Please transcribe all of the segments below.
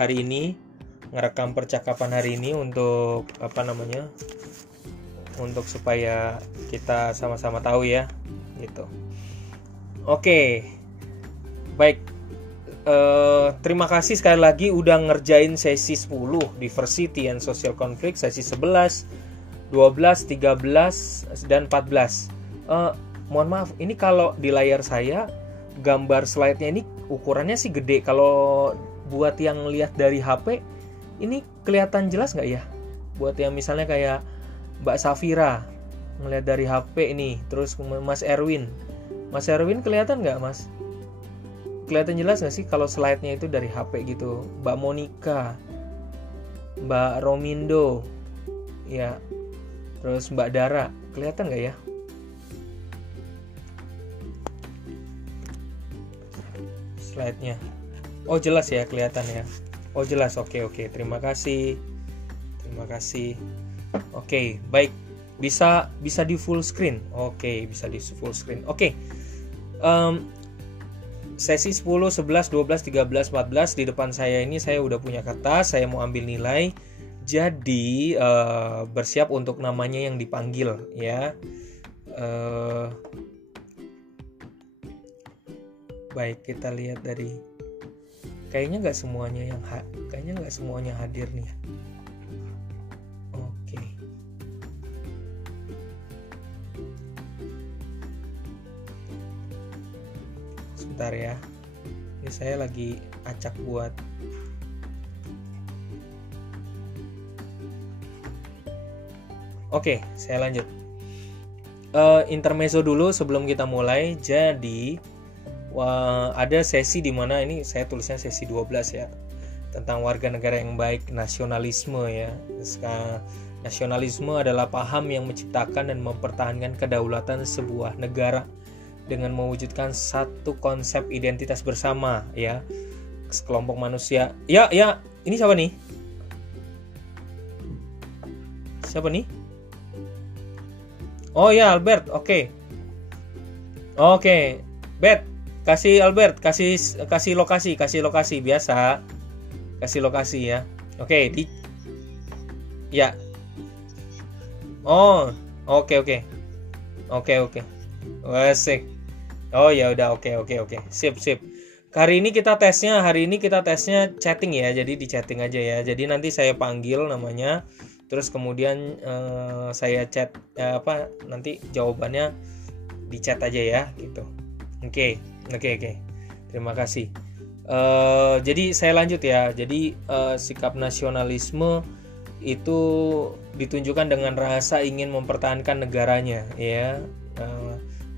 hari ini, ngerekam percakapan hari ini untuk untuk supaya kita sama-sama tahu ya, gitu. Oke, baik. Terima kasih sekali lagi udah ngerjain sesi 10 Diversity and Social Conflict, sesi 11, 12, 13, dan 14. Mohon maaf, ini kalau di layar saya gambar slide-nya ini ukurannya sih gede. Kalau buat yang lihat dari HP, ini kelihatan jelas nggak ya? Buat yang misalnya kayak Mbak Safira ngelihat dari HP ini, terus Mas Erwin kelihatan nggak, Mas? Kelihatan jelas nggak sih kalau slide-nya itu dari HP gitu? Mbak Monica, Mbak Romindo, ya, terus Mbak Dara, kelihatan nggak ya? Slide-nya. Oh, jelas ya, kelihatan ya. Oh, jelas. Oke. Terima kasih. Oke, baik. Bisa di full screen. Oke, bisa di full screen. Oke. Sesi 10, 11, 12, 13, 14 di depan saya ini saya udah punya kertas, saya mau ambil nilai. Jadi bersiap untuk namanya yang dipanggil ya. Baik, kita lihat dari kayaknya nggak semuanya hadir nih. Oke. Sebentar ya. Ini saya lagi acak buat. Oke, saya lanjut. Intermezzo dulu sebelum kita mulai. Jadi ada sesi di mana ini saya tulisnya sesi 12 ya, tentang warga negara yang baik, nasionalisme ya. Nasionalisme adalah paham yang menciptakan dan mempertahankan kedaulatan sebuah negara dengan mewujudkan satu konsep identitas bersama ya, sekelompok manusia. Ya, ini siapa nih? Oh ya, Albert. Oke. Bet, kasih Albert, kasih lokasi biasa. Kasih lokasi ya. Oke, ya. Oh, oke. Asik. Oh ya udah, oke. Sip. Hari ini kita tesnya chatting ya. Jadi di chatting aja ya. Jadi nanti saya panggil namanya, terus kemudian saya chat nanti jawabannya di chat aja ya gitu. Oke. Terima kasih. Jadi saya lanjut ya. Jadi sikap nasionalisme itu ditunjukkan dengan rasa ingin mempertahankan negaranya ya,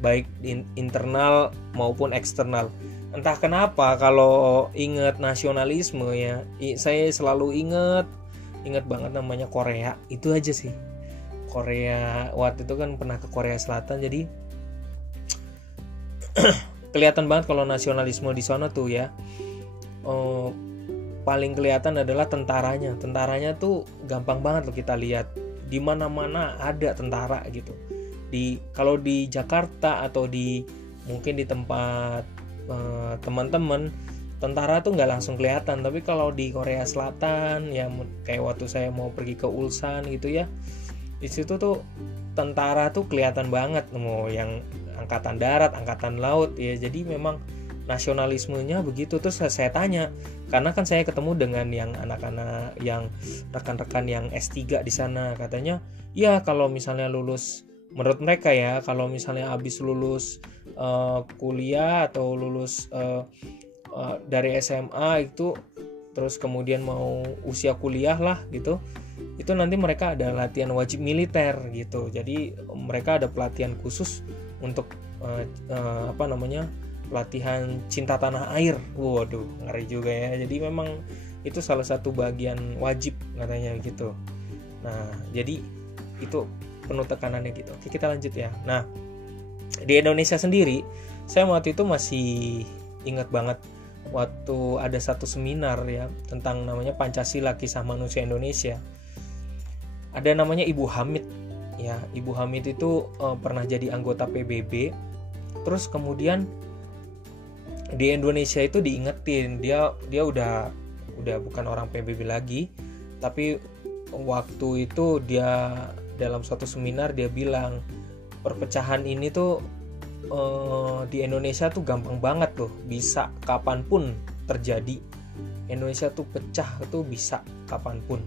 baik internal maupun eksternal. Entah kenapa kalau ingat nasionalisme ya, saya selalu ingat banget namanya Korea. Itu aja sih. Korea, waktu itu kan pernah ke Korea Selatan, jadi kelihatan banget kalau nasionalisme di sana tuh ya. Paling kelihatan adalah tentaranya. Tentaranya tuh gampang banget loh kita lihat. Di mana-mana ada tentara gitu. Kalau di Jakarta atau mungkin di tempat teman-teman, tentara tuh nggak langsung kelihatan. Tapi kalau di Korea Selatan ya, kayak waktu saya mau pergi ke Ulsan gitu ya, di situ tuh tentara tuh kelihatan banget, mau yang angkatan darat, angkatan laut ya. Jadi memang nasionalismenya begitu. Terus saya tanya, karena kan saya ketemu dengan yang anak-anak, yang rekan-rekan yang S3 di sana, katanya ya kalau misalnya lulus, menurut mereka ya, kalau misalnya habis lulus kuliah atau lulus dari SMA itu, terus kemudian mau usia kuliah lah gitu, itu nanti mereka ada latihan wajib militer gitu. Jadi mereka ada pelatihan khusus untuk pelatihan cinta tanah air. Waduh, ngeri juga ya. Jadi memang itu salah satu bagian wajib katanya gitu. Nah, jadi itu penuh tekanannya gitu. Oke, kita lanjut ya. Nah, di Indonesia sendiri, saya waktu itu masih ingat banget waktu ada satu seminar ya tentang namanya Pancasila Kisah Manusia Indonesia. Ada namanya Ibu Hamid ya. Ibu Hamid itu pernah jadi anggota PBB. Terus kemudian di Indonesia itu diingetin, dia udah udah bukan orang PBB lagi. Tapi waktu itu dia dalam suatu seminar dia bilang perpecahan ini tuh di Indonesia tuh gampang banget loh, bisa kapanpun terjadi. Indonesia tuh pecah tuh bisa kapanpun.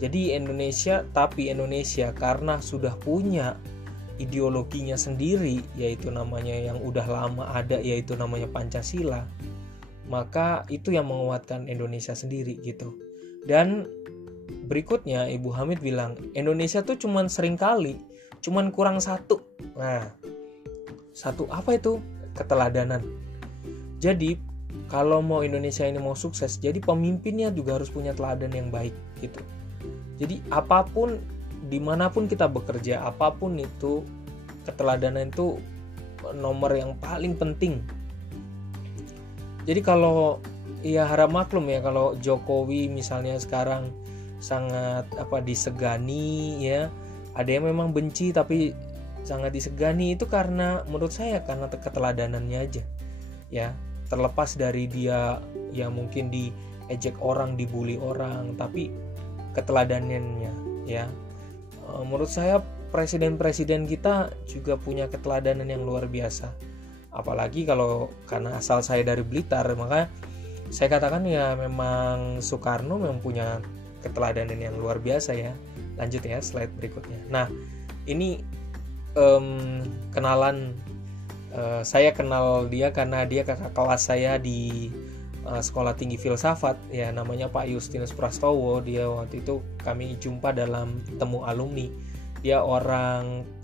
Jadi Indonesia karena sudah punya ideologinya sendiri, yaitu namanya yang udah lama ada, yaitu namanya Pancasila, maka itu yang menguatkan Indonesia sendiri gitu. Dan berikutnya Ibu Hamid bilang Indonesia tuh cuman kurang satu. Nah, satu apa itu? Keteladanan. Jadi kalau mau Indonesia ini mau sukses, jadi pemimpinnya juga harus punya teladan yang baik gitu. Jadi apapun, dimanapun kita bekerja, apapun itu, keteladanan itu nomor yang paling penting. Jadi kalau ya harap maklum ya, kalau Jokowi misalnya sekarang sangat disegani ya, ada yang memang benci tapi sangat disegani, itu karena menurut saya karena keteladanannya aja ya. Terlepas dari dia ya mungkin diejek orang, dibully orang, tapi keteladanannya ya. Menurut saya presiden-presiden kita juga punya keteladanan yang luar biasa. Apalagi kalau karena asal saya dari Blitar, maka saya katakan ya memang Soekarno memang punya keteladanan yang luar biasa ya. Lanjut ya, slide berikutnya. Nah, ini kenalan, saya kenal dia karena dia kakak kelas saya di Sekolah Tinggi Filsafat ya, namanya Pak Justinus Prastowo. Dia waktu itu kami jumpa dalam temu alumni. Dia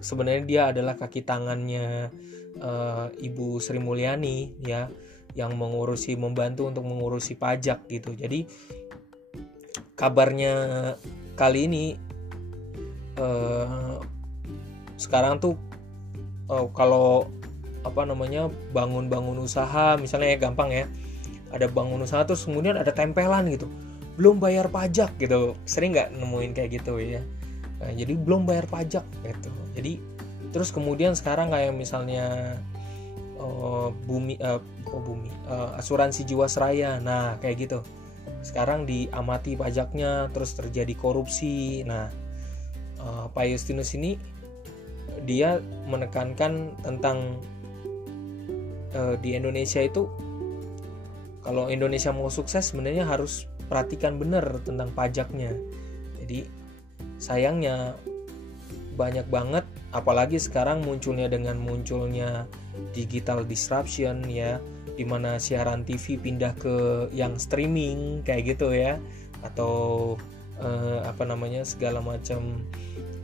sebenarnya dia adalah kaki tangannya Ibu Sri Mulyani ya, yang membantu untuk mengurusi pajak gitu. Jadi kabarnya kali ini sekarang tuh kalau bangun usaha misalnya ya, gampang ya, ada bangun usaha terus kemudian ada tempelan gitu, belum bayar pajak gitu. Sering nggak nemuin kayak gitu ya? Nah, jadi belum bayar pajak gitu. Jadi terus kemudian sekarang kayak misalnya asuransi Jiwasraya, nah kayak gitu. Sekarang diamati pajaknya, terus terjadi korupsi. Nah, Pak Justinus ini dia menekankan tentang di Indonesia itu, kalau Indonesia mau sukses sebenarnya harus perhatikan benar tentang pajaknya. Jadi sayangnya banyak banget, apalagi sekarang dengan munculnya digital disruption ya, dimana siaran TV pindah ke yang streaming kayak gitu ya, atau segala macam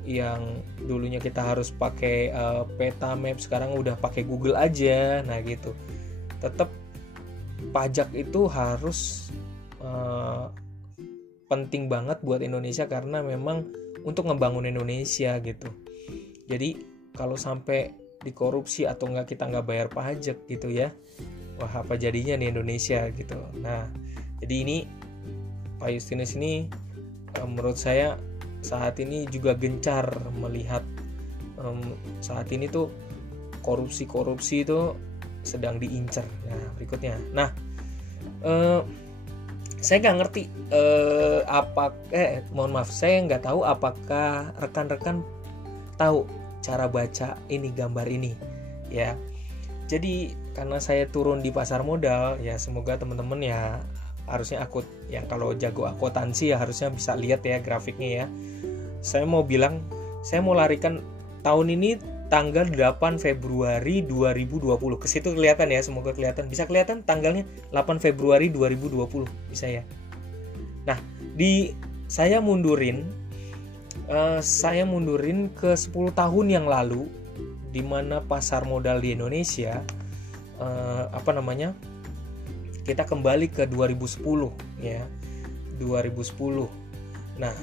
yang dulunya kita harus pakai peta map, sekarang udah pakai Google aja. Nah gitu. Tetap pajak itu harus penting banget buat Indonesia karena memang untuk ngebangun Indonesia gitu. Jadi kalau sampai dikorupsi atau kita nggak bayar pajak gitu ya, wah apa jadinya nih Indonesia gitu. Nah jadi ini Pak Justinus ini menurut saya saat ini juga gencar melihat saat ini tuh korupsi itu sedang diincar. Nah berikutnya, saya nggak ngerti saya nggak tahu apakah rekan-rekan tahu cara baca ini, gambar ini ya. Jadi karena saya turun di pasar modal ya, semoga teman-teman ya harusnya yang kalau jago akuntansi ya harusnya bisa lihat ya grafiknya ya. Saya mau larikan tahun ini tanggal 8 Februari 2020. Ke situ kelihatan ya, semoga kelihatan. Bisa kelihatan tanggalnya 8 Februari 2020 bisa ya. Nah, saya mundurin ke 10 tahun yang lalu, di mana pasar modal di Indonesia kita kembali ke 2010 ya. 2010. Nah,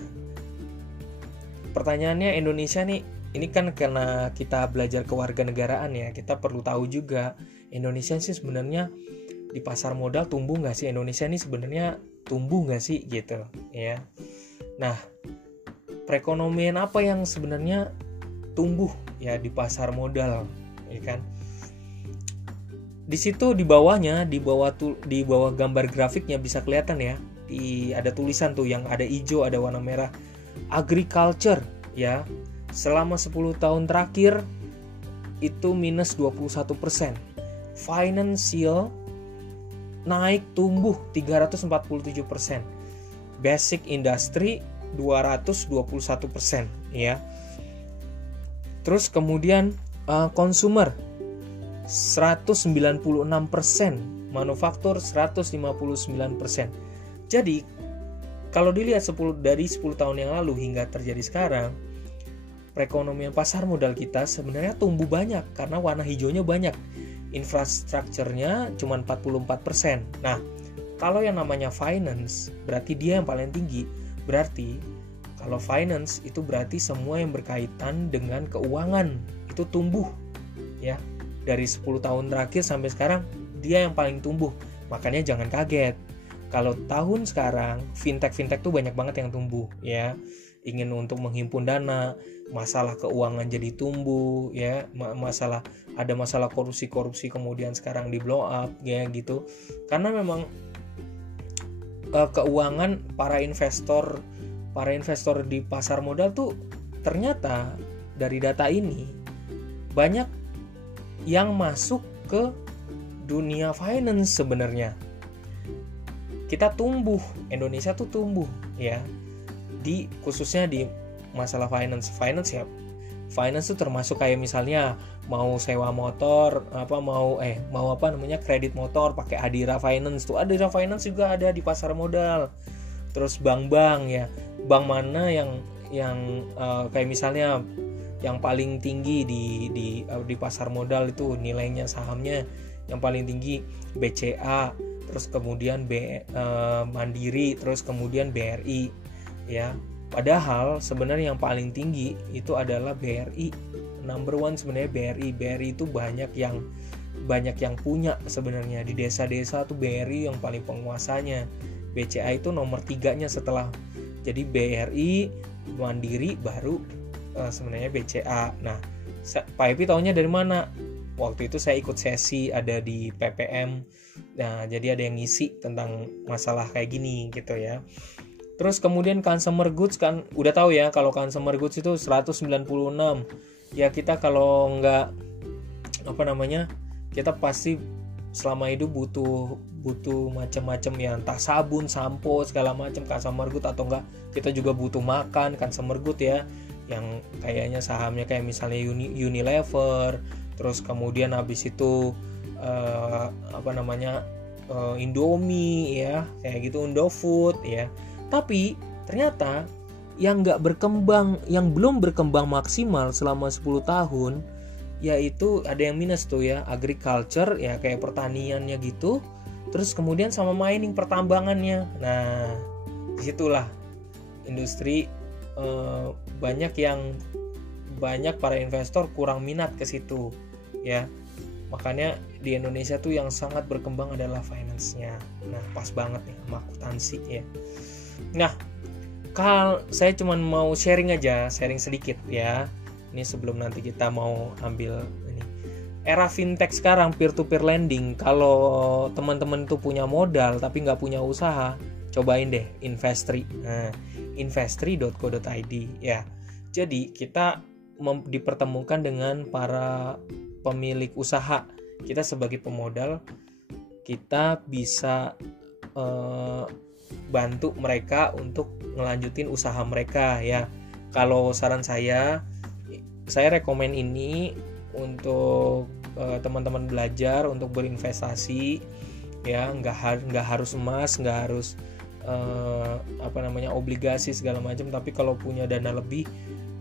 pertanyaannya Indonesia nih, ini kan karena kita belajar kewarganegaraan ya, kita perlu tahu juga Indonesia sih sebenarnya di pasar modal tumbuh nggak sih? Indonesia ini sebenarnya tumbuh nggak sih gitu ya. Nah, perekonomian apa yang sebenarnya tumbuh ya di pasar modal ya kan? Di situ di bawah gambar grafiknya bisa kelihatan ya. ada tulisan tuh yang ada hijau, ada warna merah. Agriculture ya, selama 10 tahun terakhir itu minus 21%. Financial naik tumbuh 347%. Basic industry 221% ya. Terus kemudian consumer 196%, manufaktur 159%. Jadi kalau dilihat dari 10 tahun yang lalu hingga terjadi sekarang, perekonomian pasar modal kita sebenarnya tumbuh banyak karena warna hijaunya banyak. Infrastrukturnya cuma 44%. Nah, kalau yang namanya finance berarti dia yang paling tinggi. Berarti kalau finance itu berarti semua yang berkaitan dengan keuangan itu tumbuh ya. Dari 10 tahun terakhir sampai sekarang dia yang paling tumbuh. Makanya jangan kaget kalau tahun sekarang fintech tuh banyak banget yang tumbuh ya. Ingin untuk menghimpun dana, masalah keuangan jadi tumbuh ya, ada masalah korupsi kemudian sekarang di blow up ya gitu. Karena memang keuangan para investor di pasar modal tuh ternyata dari data ini banyak yang masuk ke dunia finance sebenarnya. Kita tumbuh, Indonesia tuh tumbuh ya. Khususnya di masalah finance ya. Finance itu termasuk kayak misalnya mau sewa motor, mau kredit motor pakai Adira Finance tuh. Adira Finance juga ada di pasar modal. Terus bank-bank ya. Bank mana yang kayak misalnya yang paling tinggi di pasar modal itu nilainya sahamnya yang paling tinggi BCA, terus kemudian Mandiri, terus kemudian BRI ya. Padahal sebenarnya yang paling tinggi itu adalah BRI. Number one sebenarnya BRI itu banyak yang punya sebenarnya. Di desa-desa tuh BRI yang paling penguasanya. BCA itu nomor 3-nya setelah. Jadi BRI, Mandiri baru sebenarnya BCA. Nah, Pak Epi taunya dari mana? Waktu itu saya ikut sesi ada di PPM. Nah, jadi ada yang ngisi tentang masalah kayak gini gitu ya. Terus kemudian consumer goods kan udah tahu ya, kalau consumer goods itu 196. Ya kita kalau nggak kita pasti selama hidup butuh macam-macam ya, entah sabun, sampo, segala macam consumer goods, atau enggak kita juga butuh makan consumer goods ya, yang kayaknya sahamnya kayak misalnya Unilever, terus kemudian habis itu Indomie ya, kayak gitu, Indofood ya. Tapi ternyata yang belum berkembang maksimal selama 10 tahun, yaitu ada yang minus tuh ya, agriculture ya, kayak pertaniannya gitu, terus kemudian sama mining, pertambangannya. Nah, disitulah industri banyak para investor kurang minat ke situ ya. Makanya di Indonesia tuh yang sangat berkembang adalah finance-nya. Nah, pas banget nih sama akuntansi ya. Nah, saya cuma mau sharing sedikit ya. Ini sebelum nanti kita mau ambil ini. Era fintech sekarang, peer-to-peer lending, kalau teman-teman tuh punya modal tapi nggak punya usaha, cobain deh Investri. Nah, investri.co.id ya. Jadi kita dipertemukan dengan para pemilik usaha. Kita sebagai pemodal, kita bisa bantu mereka untuk ngelanjutin usaha mereka ya. Kalau saran saya rekomen ini untuk teman-teman belajar untuk berinvestasi ya. Nggak harus emas, nggak harus obligasi segala macam, tapi kalau punya dana lebih,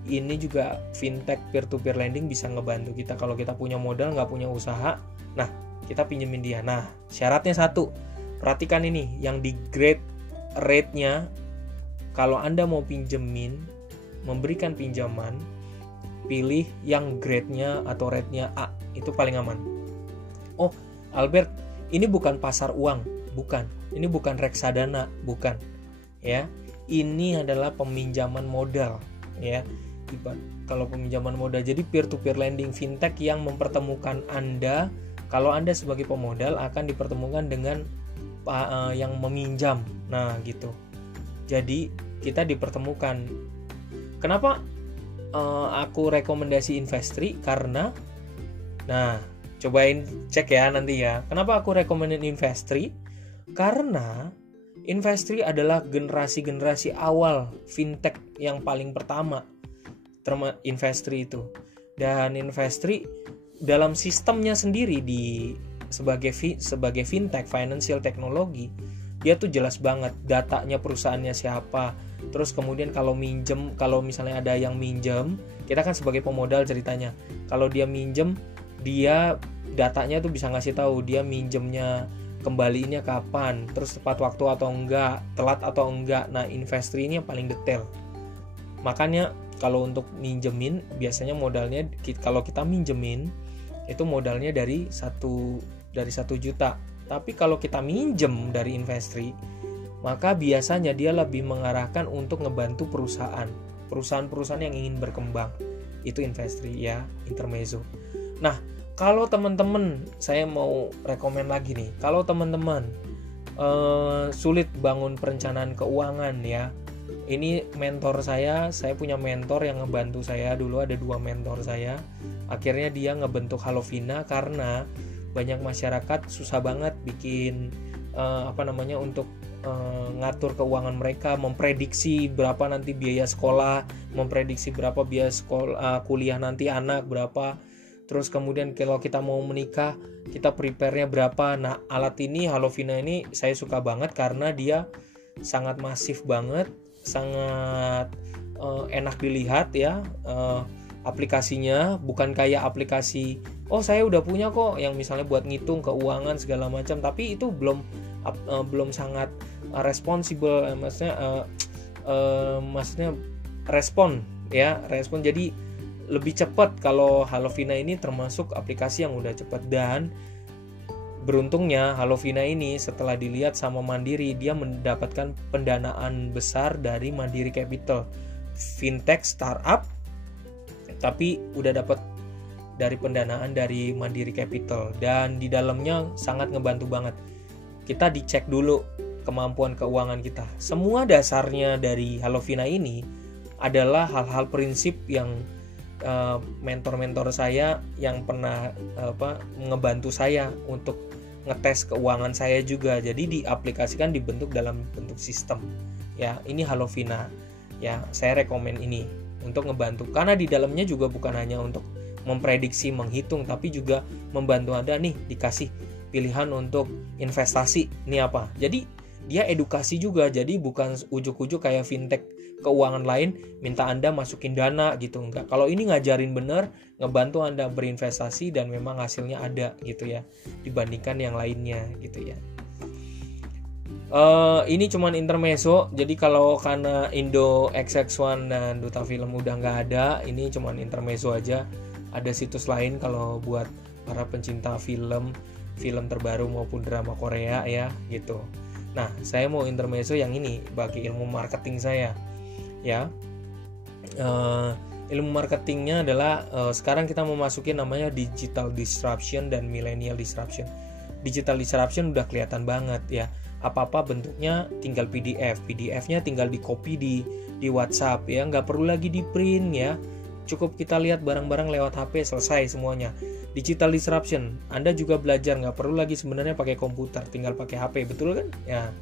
ini juga fintech peer-to-peer lending bisa ngebantu kita. Kalau kita punya modal nggak punya usaha, nah kita pinjemin dia. Nah, syaratnya satu, perhatikan ini, yang di grade rate-nya, kalau Anda mau memberikan pinjaman, pilih yang grade-nya atau rate-nya A, itu paling aman. Oh, Albert, ini bukan pasar uang, bukan. Ini bukan reksadana, bukan. Ya, ini adalah peminjaman modal, ya. Kalau peminjaman modal, jadi peer-to-peer lending fintech yang mempertemukan Anda, kalau Anda sebagai pemodal akan dipertemukan dengan yang meminjam. Nah gitu. Jadi kita dipertemukan. Kenapa aku rekomendasi Investri? Karena, nah cobain cek ya nanti ya. Kenapa aku rekomendasi Investri? Karena Investri adalah generasi awal fintech yang paling pertama, Investri itu. Dan Investri dalam sistemnya sendiri sebagai fintech, financial technology, dia tuh jelas banget datanya perusahaannya siapa. Terus kemudian kalau misalnya ada yang minjem, kita kan sebagai pemodal ceritanya. Kalau dia minjem, dia datanya tuh bisa ngasih tahu dia minjemnya kembaliinnya kapan, terus tepat waktu atau enggak, telat atau enggak. Nah, Investri ini yang paling detail. Makanya kalau untuk minjemin, biasanya modalnya kalau kita minjemin itu modalnya dari 1 juta. Tapi kalau kita minjem dari Investri, maka biasanya dia lebih mengarahkan untuk ngebantu perusahaan-perusahaan yang ingin berkembang. Itu Investri ya, intermezzo. Nah, kalau teman-teman, saya mau rekomen lagi nih. Kalau teman-teman sulit bangun perencanaan keuangan ya, ini mentor saya punya mentor yang ngebantu saya dulu, ada 2 mentor saya. Akhirnya dia ngebentuk Halovina karena banyak masyarakat susah banget bikin untuk ngatur keuangan mereka, memprediksi berapa nanti biaya sekolah, memprediksi berapa biaya kuliah nanti anak berapa. Terus kemudian kalau kita mau menikah, kita prepare-nya berapa. Nah, alat ini, Halovina ini saya suka banget karena dia sangat masif banget, sangat enak dilihat ya. Aplikasinya bukan kayak aplikasi saya udah punya kok yang misalnya buat ngitung keuangan segala macam, tapi itu belum sangat responsibel, maksudnya respon. Jadi lebih cepat. Kalau Halovina ini termasuk aplikasi yang udah cepat. Dan beruntungnya Halovina ini setelah dilihat sama Mandiri, dia mendapatkan pendanaan besar dari Mandiri Capital, fintech startup, tapi udah dapat dari pendanaan dari Mandiri Capital. Dan di dalamnya sangat ngebantu banget. Kita dicek dulu kemampuan keuangan kita. Semua dasarnya dari Halovina ini adalah hal-hal prinsip yang mentor-mentor saya yang pernah ngebantu saya untuk ngetes keuangan saya juga. Jadi diaplikasikan, dibentuk dalam bentuk sistem. Ya, ini Halovina. Ya, saya rekomen ini untuk ngebantu, karena di dalamnya juga bukan hanya untuk memprediksi, menghitung, tapi juga membantu Anda nih dikasih pilihan untuk investasi ini apa. Jadi dia edukasi juga, jadi bukan ujuk-ujuk kayak fintech keuangan lain minta Anda masukin dana gitu, enggak. Kalau ini ngajarin bener, ngebantu Anda berinvestasi dan memang hasilnya ada gitu ya, dibandingkan yang lainnya gitu ya. Ini cuman intermezzo, jadi kalau karena Indo XX1 dan Duta Film udah nggak ada, ini cuman intermezzo aja. Ada situs lain kalau buat para pencinta film terbaru maupun drama Korea ya gitu. Nah, saya mau intermezzo yang ini bagi ilmu marketing saya ya. Ilmu marketingnya adalah sekarang kita memasuki namanya digital disruption dan millennial disruption. Digital disruption udah kelihatan banget ya. Apa-apa bentuknya tinggal PDF-nya tinggal di copy di WhatsApp ya, nggak perlu lagi di print ya, cukup kita lihat barang-barang lewat HP, selesai semuanya. Digital disruption, Anda juga belajar nggak perlu lagi sebenarnya pakai komputer, tinggal pakai HP, betul kan ya.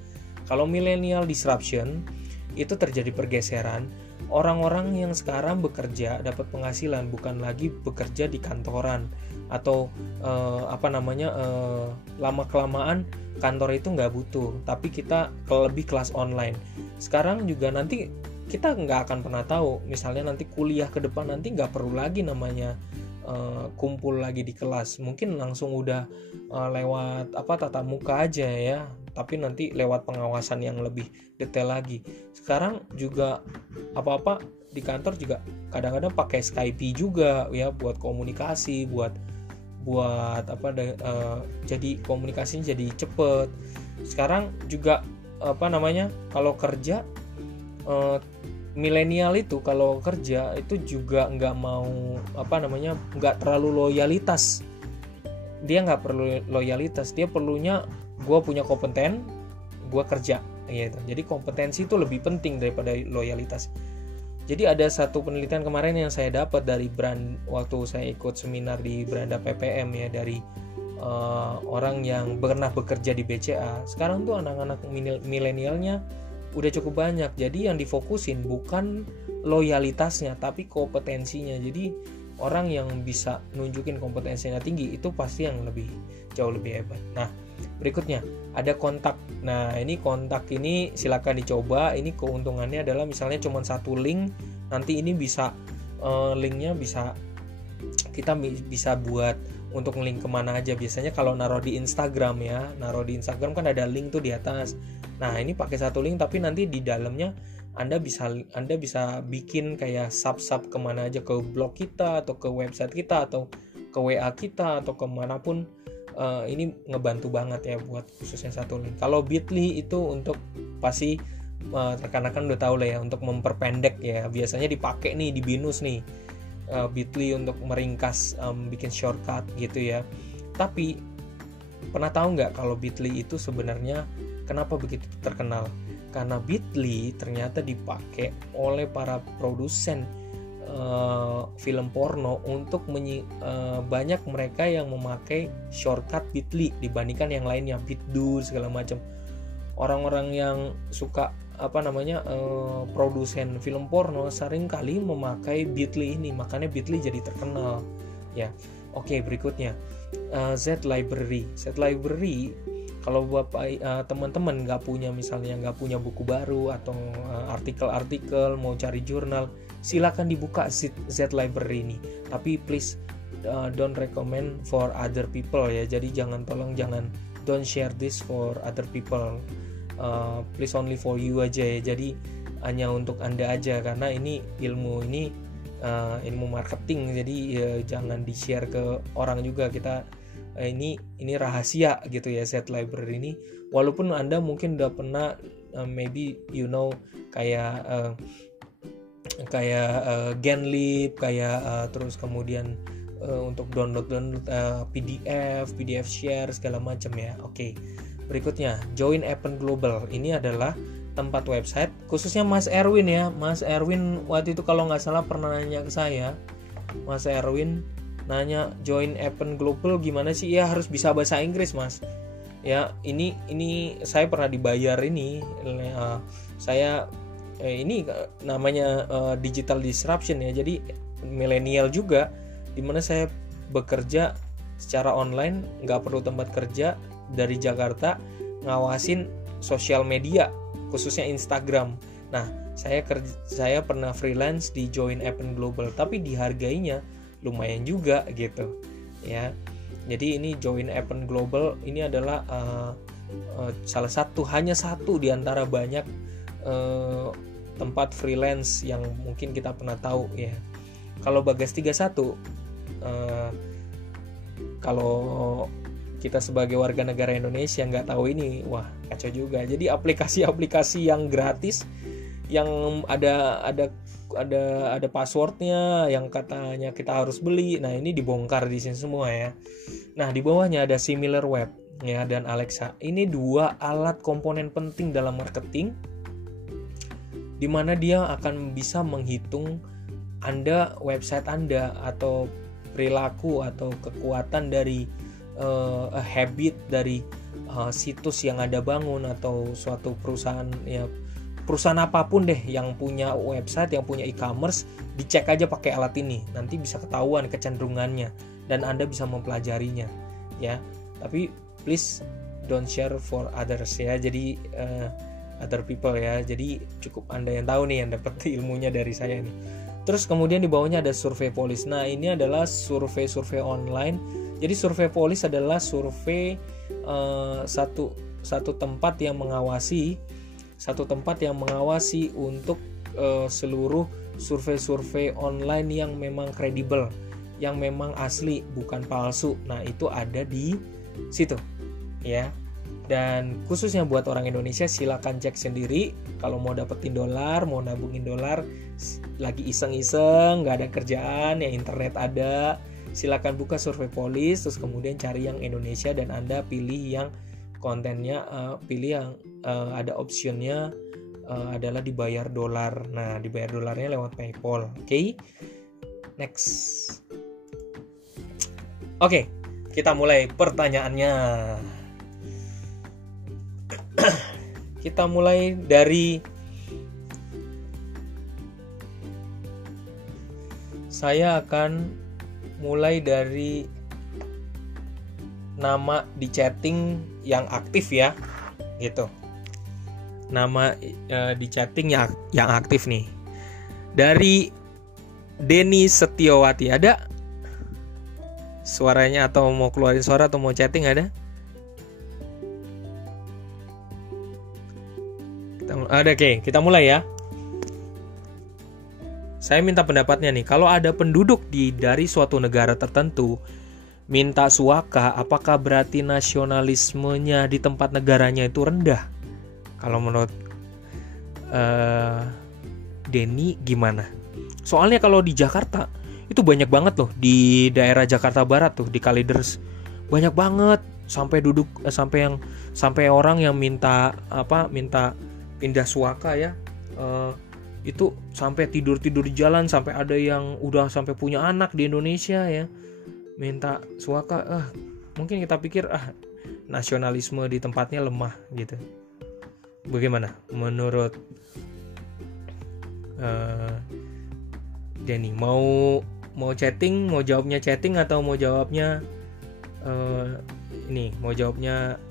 Kalau millennial disruption itu terjadi pergeseran, orang-orang yang sekarang bekerja dapat penghasilan, bukan lagi bekerja di kantoran atau lama-kelamaan kantor itu nggak butuh, tapi kita lebih kelas online. Sekarang juga nanti kita nggak akan pernah tahu, misalnya nanti kuliah ke depan nanti nggak perlu lagi namanya kumpul lagi di kelas, mungkin langsung udah lewat tatap muka aja ya, tapi nanti lewat pengawasan yang lebih detail lagi. Sekarang juga apa-apa di kantor juga kadang-kadang pakai Skype juga ya, buat komunikasi, buat jadi komunikasinya jadi cepet. Sekarang juga kalau kerja milenial itu kalau kerja itu juga nggak mau nggak terlalu loyalitas. dia nggak perlu loyalitas, dia perlunya gue punya kompeten, gue kerja gitu. Jadi kompetensi itu lebih penting daripada loyalitas. Jadi ada satu penelitian kemarin yang saya dapat dari brand waktu saya ikut seminar di Beranda PPM ya, dari orang yang pernah bekerja di BCA. Sekarang tuh anak-anak milenialnya udah cukup banyak. Jadi yang difokusin bukan loyalitasnya tapi kompetensinya. Jadi orang yang bisa nunjukin kompetensinya tinggi itu pasti yang jauh lebih hebat. Nah, berikutnya ada kontak. Nah, ini kontak ini silakan dicoba. Ini keuntungannya adalah misalnya cuma satu link, nanti ini bisa linknya bisa kita bisa buat untuk link kemana aja. Biasanya kalau naruh di Instagram ya, naruh di Instagram kan ada link tuh di atas. Nah, ini pakai satu link tapi nanti di dalamnya Anda bisa bikin kayak sub kemana aja, ke blog kita atau ke website kita atau ke WA kita atau kemanapun. Ini ngebantu banget ya buat khususnya satu link. Kalau Bitly itu untuk pasti rekan-rekan udah tahu lah ya, untuk memperpendek ya. Biasanya dipakai nih di binus nih, Bitly untuk meringkas, bikin shortcut gitu ya. Tapi pernah tahu nggak kalau Bitly itu sebenarnya kenapa begitu terkenal? Karena Bitly ternyata dipakai oleh para produsen film porno untuk banyak mereka yang memakai shortcut Bitly dibandingkan yang lainnya, Bitdo segala macam. Orang-orang yang suka produsen film porno sering kali memakai Bitly ini, makanya Bitly jadi terkenal ya. Oke, berikutnya Z Library. Kalau bapak teman-teman nggak punya buku baru atau artikel-artikel, mau cari jurnal, silakan dibuka Z Library ini. Tapi please don't recommend for other people ya. Jadi don't share this for other people. Please only for you aja ya. Jadi hanya untuk Anda aja, karena ini ilmu marketing. Jadi jangan di-share ke orang juga. Ini rahasia gitu ya, Z Library ini. Walaupun Anda mungkin udah pernah maybe kayak Genlib, terus kemudian untuk download PDF share segala macam ya. Oke. Berikutnya Join Appen Global. Ini adalah tempat website khususnya Mas Erwin ya. Mas Erwin waktu itu kalau nggak salah pernah nanya ke saya. Mas Erwin nanya, Join Appen Global gimana sih? Ya harus bisa bahasa Inggris Mas. Ya ini saya pernah dibayar ini. Ini namanya digital disruption ya. Jadi milenial juga, dimana saya bekerja secara online, nggak perlu tempat kerja, dari Jakarta ngawasin sosial media khususnya Instagram. Nah, saya pernah freelance di Join Appen Global, tapi dihargainya lumayan juga gitu ya. Jadi ini Join Appen Global ini adalah hanya satu di antara banyak tempat freelance yang mungkin kita pernah tahu ya. Kalau Bagas 31, kalau kita sebagai warga negara Indonesia nggak tahu ini, wah kacau juga. Jadi aplikasi-aplikasi yang gratis, yang ada passwordnya, yang katanya kita harus beli, nah ini dibongkar di sini semua ya. Nah di bawahnya ada SimilarWeb ya dan Alexa. Ini dua alat komponen penting dalam marketing, di mana dia akan bisa menghitung website Anda atau perilaku atau kekuatan dari habit dari situs yang Anda bangun, atau suatu perusahaan apapun deh yang punya website, yang punya e-commerce, dicek aja pakai alat ini, nanti bisa ketahuan kecenderungannya dan Anda bisa mempelajarinya ya. Tapi please don't share for others ya. Jadi other people ya. Jadi cukup Anda yang tahu nih, yang dapat ilmunya dari saya nih. Terus kemudian di bawahnya ada Surveipolis. Nah, ini adalah survei online. Jadi Surveipolis adalah survei satu tempat yang mengawasi untuk seluruh survei online yang memang kredibel, yang memang asli, bukan palsu. Nah, itu ada di situ ya. Dan khususnya buat orang Indonesia, silakan cek sendiri. Kalau mau dapetin dolar, mau nabungin dolar, lagi iseng-iseng, nggak ada kerjaan, ya internet ada, silakan buka Surveipolis, terus kemudian cari yang Indonesia dan Anda pilih yang kontennya, pilih yang ada optionnya adalah dibayar dolar. Nah, dibayar dolarnya lewat PayPal. Oke. Next. Oke, kita mulai pertanyaannya. Kita mulai dari saya akan mulai dari nama di chatting yang aktif ya, gitu. Nama di chatting yang aktif nih. Dari Denny Setiawati, ada suaranya atau mau keluarin suara atau mau chatting, ada? Ada, oke, kita mulai ya. Saya minta pendapatnya nih, kalau ada penduduk dari suatu negara tertentu minta suaka, apakah berarti nasionalismenya di tempat negaranya itu rendah? Kalau menurut Denny gimana? Soalnya kalau di Jakarta itu banyak banget loh, di daerah Jakarta Barat tuh, di Kalideres banyak banget sampai orang yang minta pindah suaka ya. Itu sampai tidur di jalan, sampai ada yang udah sampai punya anak di Indonesia ya, minta suaka. Mungkin kita pikir nasionalisme di tempatnya lemah gitu. Bagaimana menurut Denny? Mau chatting, mau jawabnya chatting atau mau jawabnya mau jawabnya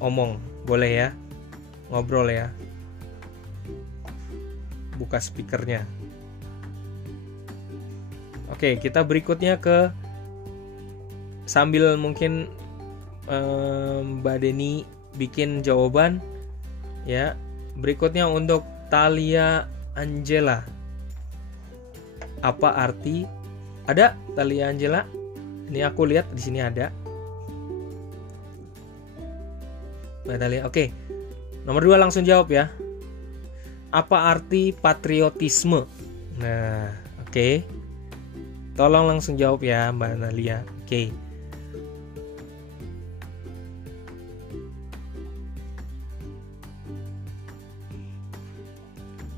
omong? Boleh ya, ngobrol ya. Buka speakernya. Oke, kita berikutnya ke sambil mungkin Mbak Denny bikin jawaban ya. Berikutnya untuk Thalia Angela. Apa arti? Ada Thalia Angela? Ini aku lihat di sini ada. Mbak Thalia. Oke. Nomor 2 langsung jawab ya. Apa arti patriotisme? Nah, oke. Tolong langsung jawab ya Mbak Thalia. Oke.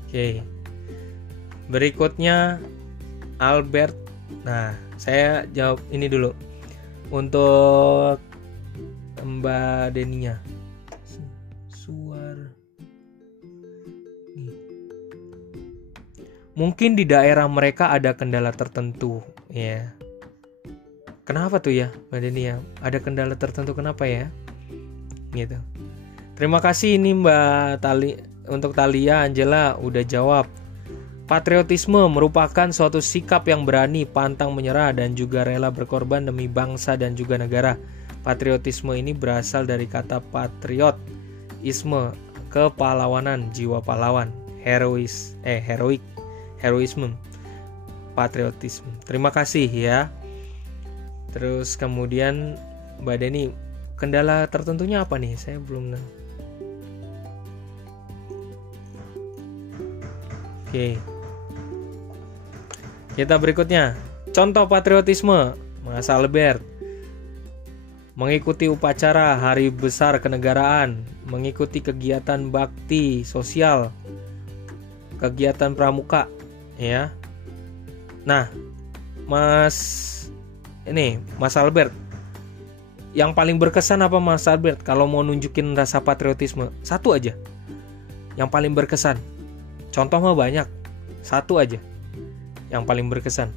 Oke. Berikutnya Albert. Nah, saya jawab ini dulu. Untuk Mbak Deninya. Suara. Mungkin di daerah mereka ada kendala tertentu, ya. Kenapa tuh ya, Mbak Deni ya? Ada kendala tertentu, kenapa ya? Gitu. Terima kasih ini Mbak untuk Thalia Angela udah jawab. Patriotisme merupakan suatu sikap yang berani, pantang menyerah, dan juga rela berkorban demi bangsa dan juga negara. Patriotisme ini berasal dari kata patriot-isme, kepahlawanan, jiwa pahlawan, heroisme, patriotisme. Terima kasih ya. Terus kemudian Mbak Denny, kendala tertentunya apa nih? Saya belum tahu. Oke. Kita berikutnya. Contoh patriotisme, Mas Albert. Mengikuti upacara hari besar kenegaraan, mengikuti kegiatan bakti sosial, kegiatan pramuka, ya. Nah, Mas Albert, yang paling berkesan apa Mas Albert kalau mau nunjukin rasa patriotisme? Satu aja yang paling berkesan. Contoh mah banyak, satu aja yang paling berkesan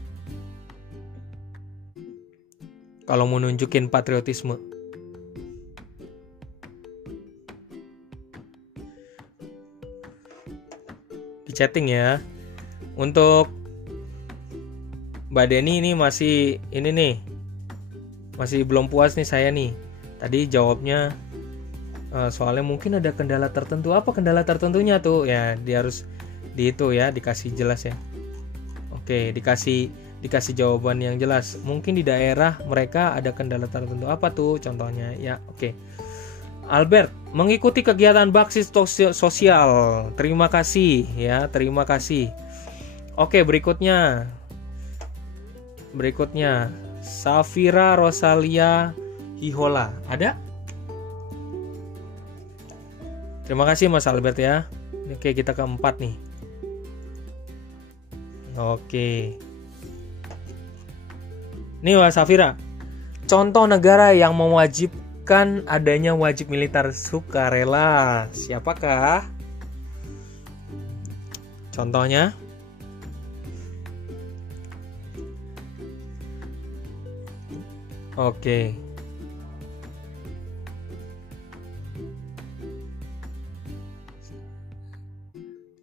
kalau mau nunjukin patriotisme. Di chatting ya. Untuk Mbak Denny ini masih belum puas nih saya nih. Tadi jawabnya soalnya mungkin ada kendala tertentu. Apa kendala tertentunya tuh? Ya, dia harus dikasih jelas ya. Oke, dikasih jawaban yang jelas. Mungkin di daerah mereka ada kendala tertentu. Apa tuh contohnya? Ya, oke. Albert, mengikuti kegiatan bakti sosial. Terima kasih ya, terima kasih. Oke, berikutnya berikutnya Safira Rosalia Hihola. Ada? Terima kasih Mas Albert ya. Oke, kita keempat nih. Oke. Nih Mas Safira. Contoh negara yang mewajibkan adanya wajib militer sukarela. Siapakah? Contohnya? Oke.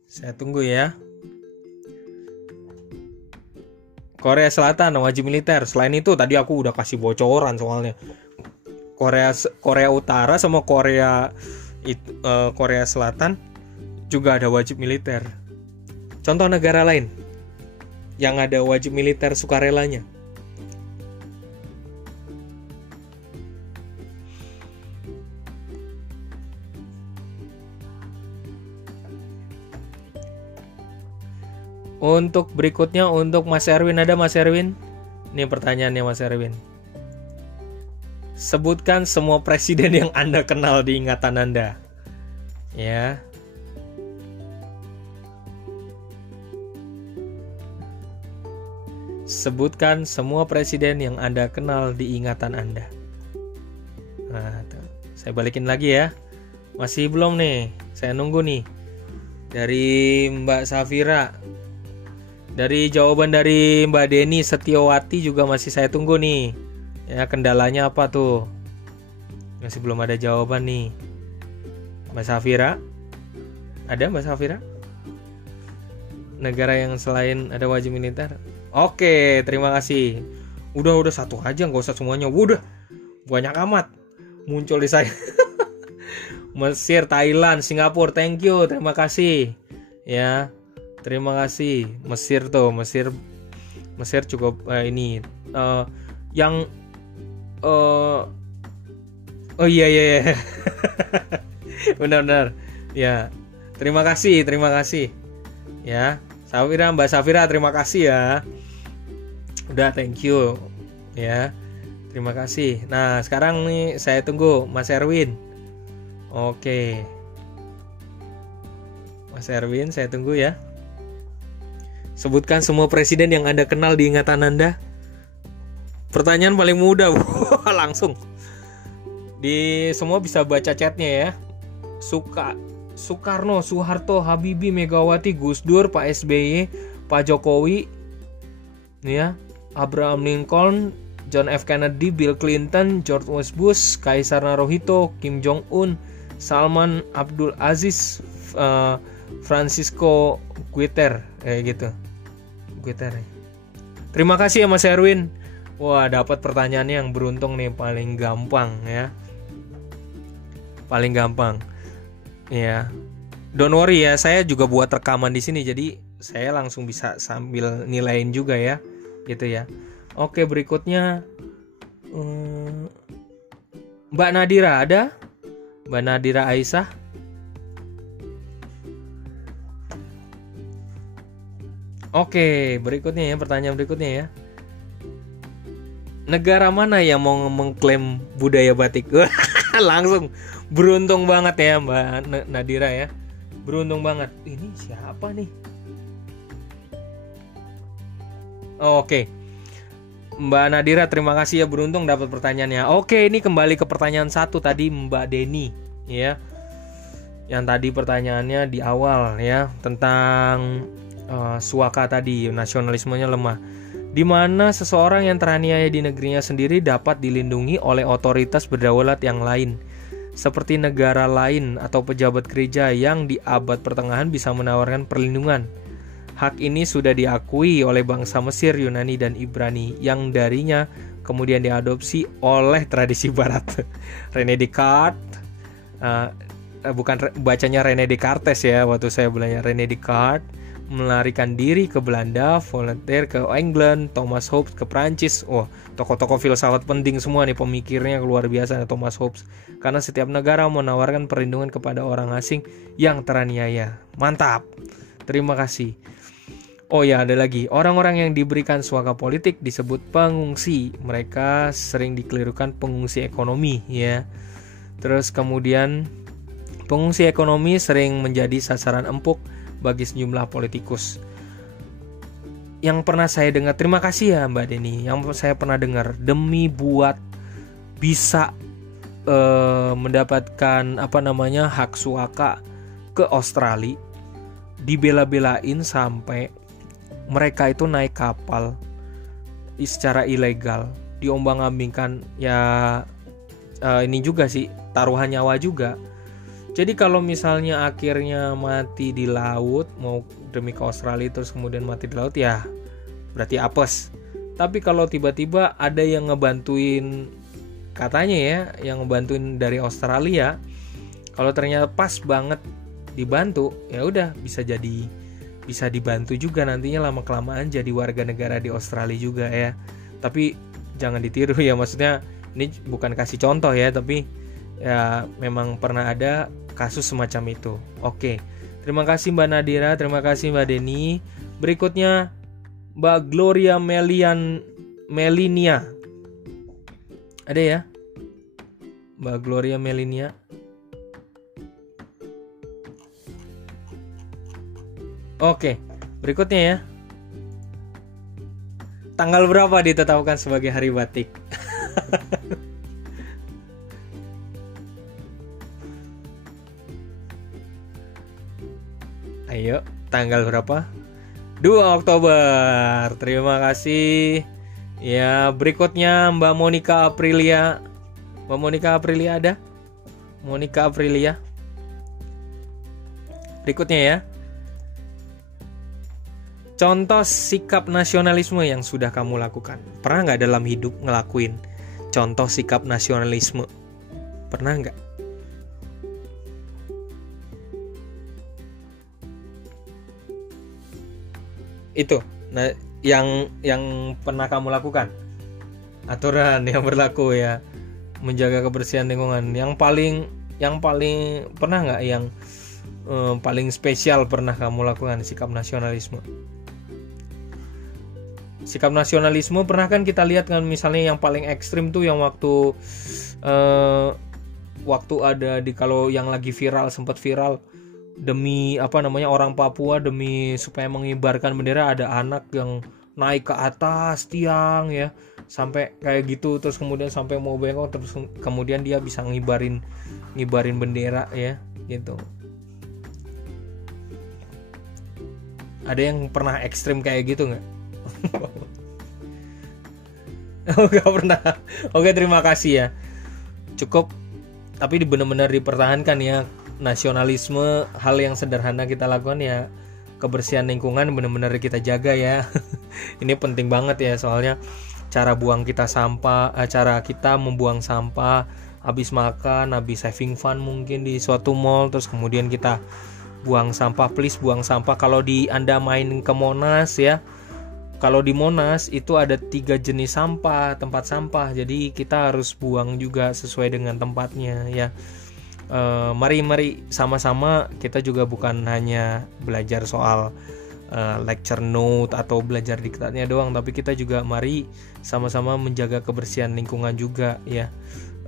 Saya tunggu ya. Korea Selatan wajib militer. Selain itu tadi aku udah kasih bocoran soalnya. Korea Utara sama Korea Selatan juga ada wajib militer. Contoh negara lain yang ada wajib militer sukarelanya. Untuk berikutnya untuk Mas Erwin, ada Mas Erwin? Ini pertanyaannya Mas Erwin. Sebutkan semua presiden yang Anda kenal di ingatan Anda. Ya. Sebutkan semua presiden yang Anda kenal di ingatan Anda. Nah, saya balikin lagi ya. Masih belum nih. Saya nunggu nih. Dari Mbak Safira. Dari jawaban dari Mbak Deni Setiawati juga masih saya tunggu nih. Ya, kendalanya apa tuh? Masih belum ada jawaban nih. Mbak Safira? Ada Mbak Safira? Negara yang selain ada wajib militer? Oke, terima kasih. Udah satu aja, nggak usah semuanya. Udah banyak amat muncul di saya. Mesir, Thailand, Singapura, thank you, terima kasih. Ya. Terima kasih. Mesir cukup ini yang oh iya. Benar. Ya. Terima kasih. Ya. Mbak Safira terima kasih ya. Udah, thank you. Ya. Terima kasih. Nah, sekarang nih saya tunggu Mas Erwin. Oke. Mas Erwin, saya tunggu ya. Sebutkan semua presiden yang Anda kenal di ingatan Anda. Pertanyaan paling mudah. Langsung. Di semua bisa baca chatnya ya. Soekarno, Soeharto, Habibie, Megawati, Gus Dur, Pak SBY, Pak Jokowi, ya, Abraham Lincoln, John F. Kennedy, Bill Clinton, George W. Bush, Kaisar Naruhito, Kim Jong Un, Salman Abdul Aziz, Francisco Guterres, gitu. Guterres. Terima kasih ya Mas Erwin. Wah, dapat pertanyaannya yang beruntung nih, paling gampang ya. Paling gampang. Ya. Don't worry ya, saya juga buat rekaman di sini jadi saya langsung bisa sambil nilain juga ya. Gitu ya. Oke, berikutnya Mbak Nadira ada? Mbak Nadira Aisyah. Oke, berikutnya ya, pertanyaan berikutnya ya. Negara mana yang mau mengklaim budaya batik? Langsung beruntung banget ya Mbak Nadira ya. Beruntung banget. Ini siapa nih? Oke. Mbak Nadira terima kasih ya, beruntung dapat pertanyaannya. Oke, ini kembali ke pertanyaan satu tadi Mbak Deni ya. Yang tadi pertanyaannya di awal ya tentang suaka tadi, nasionalismenya lemah. Di mana seseorang yang teraniaya di negerinya sendiri dapat dilindungi oleh otoritas berdaulat yang lain, seperti negara lain atau pejabat gereja yang di abad pertengahan bisa menawarkan perlindungan. Hak ini sudah diakui oleh bangsa Mesir, Yunani, dan Ibrani, yang darinya kemudian diadopsi oleh tradisi Barat. René Descartes, bacanya René Descartes ya, waktu saya belajar René Descartes melarikan diri ke Belanda, Voltaire ke England, Thomas Hobbes ke Prancis. Wah, tokoh-tokoh filsafat penting semua nih, pemikirnya luar biasa Thomas Hobbes. Karena setiap negara menawarkan perlindungan kepada orang asing yang teraniaya. Mantap. Terima kasih. Oh ya, ada lagi. Orang-orang yang diberikan suaka politik disebut pengungsi. Mereka sering dikelirukan pengungsi ekonomi ya. Terus kemudian pengungsi ekonomi sering menjadi sasaran empuk bagi sejumlah politikus. Yang pernah saya dengar, terima kasih ya Mbak Deni. Yang saya pernah dengar, demi buat bisa mendapatkan hak suaka ke Australia, dibela-belain sampai mereka itu naik kapal secara ilegal, diombang-ambingkan ya. Ini juga sih taruhan nyawa juga. Jadi kalau misalnya akhirnya mati di laut, mau demi ke Australia terus kemudian mati di laut, ya berarti apes. Tapi kalau tiba-tiba ada yang ngebantuin, katanya ya, yang ngebantuin dari Australia, kalau ternyata pas banget dibantu, ya udah bisa dibantu juga nantinya lama-kelamaan jadi warga negara di Australia juga ya. Tapi jangan ditiru ya, maksudnya ini bukan kasih contoh ya, tapi ya memang pernah ada kasus semacam itu. Oke, terima kasih Mbak Nadira, terima kasih Mbak Deni. Berikutnya Mbak Gloria Melinia. Ada ya? Mbak Gloria Melinia. Oke, berikutnya ya. Tanggal berapa ditetapkan sebagai Hari Batik? Ayo, tanggal berapa? 2 Oktober. Terima kasih. Ya, berikutnya Mbak Monica Aprilia. Mbak Monica Aprilia ada? Monica Aprilia. Berikutnya ya. Contoh sikap nasionalisme yang sudah kamu lakukan. Pernah nggak dalam hidup ngelakuin contoh sikap nasionalisme? Pernah nggak? Itu, nah, yang pernah kamu lakukan. Aturan yang berlaku ya, menjaga kebersihan lingkungan. Yang paling pernah nggak yang paling spesial pernah kamu lakukan sikap nasionalisme? Sikap nasionalisme pernah kan kita lihat kan, misalnya yang paling ekstrim tuh yang waktu ada di, kalau yang lagi viral, sempat viral, demi orang Papua, demi supaya mengibarkan bendera, ada anak yang naik ke atas tiang ya, sampai kayak gitu, terus kemudian sampai mau bengkok, terus kemudian dia bisa ngibarin bendera ya gitu. Ada yang pernah ekstrim kayak gitu nggak? Nggak pernah. Oke, terima kasih ya. Cukup, tapi benar-benar dipertahankan ya nasionalisme. Hal yang sederhana kita lakukan ya, kebersihan lingkungan benar-benar kita jaga ya. Ini penting banget ya, soalnya cara kita membuang sampah habis makan, habis saving fun mungkin di suatu mall, terus kemudian kita buang sampah. Please buang sampah. Kalau Anda main ke Monas ya, kalau di Monas itu ada 3 jenis tempat sampah, jadi kita harus buang juga sesuai dengan tempatnya ya. Mari sama-sama, kita juga bukan hanya belajar soal lecture note atau belajar diktatnya doang, tapi kita juga mari sama-sama menjaga kebersihan lingkungan juga ya.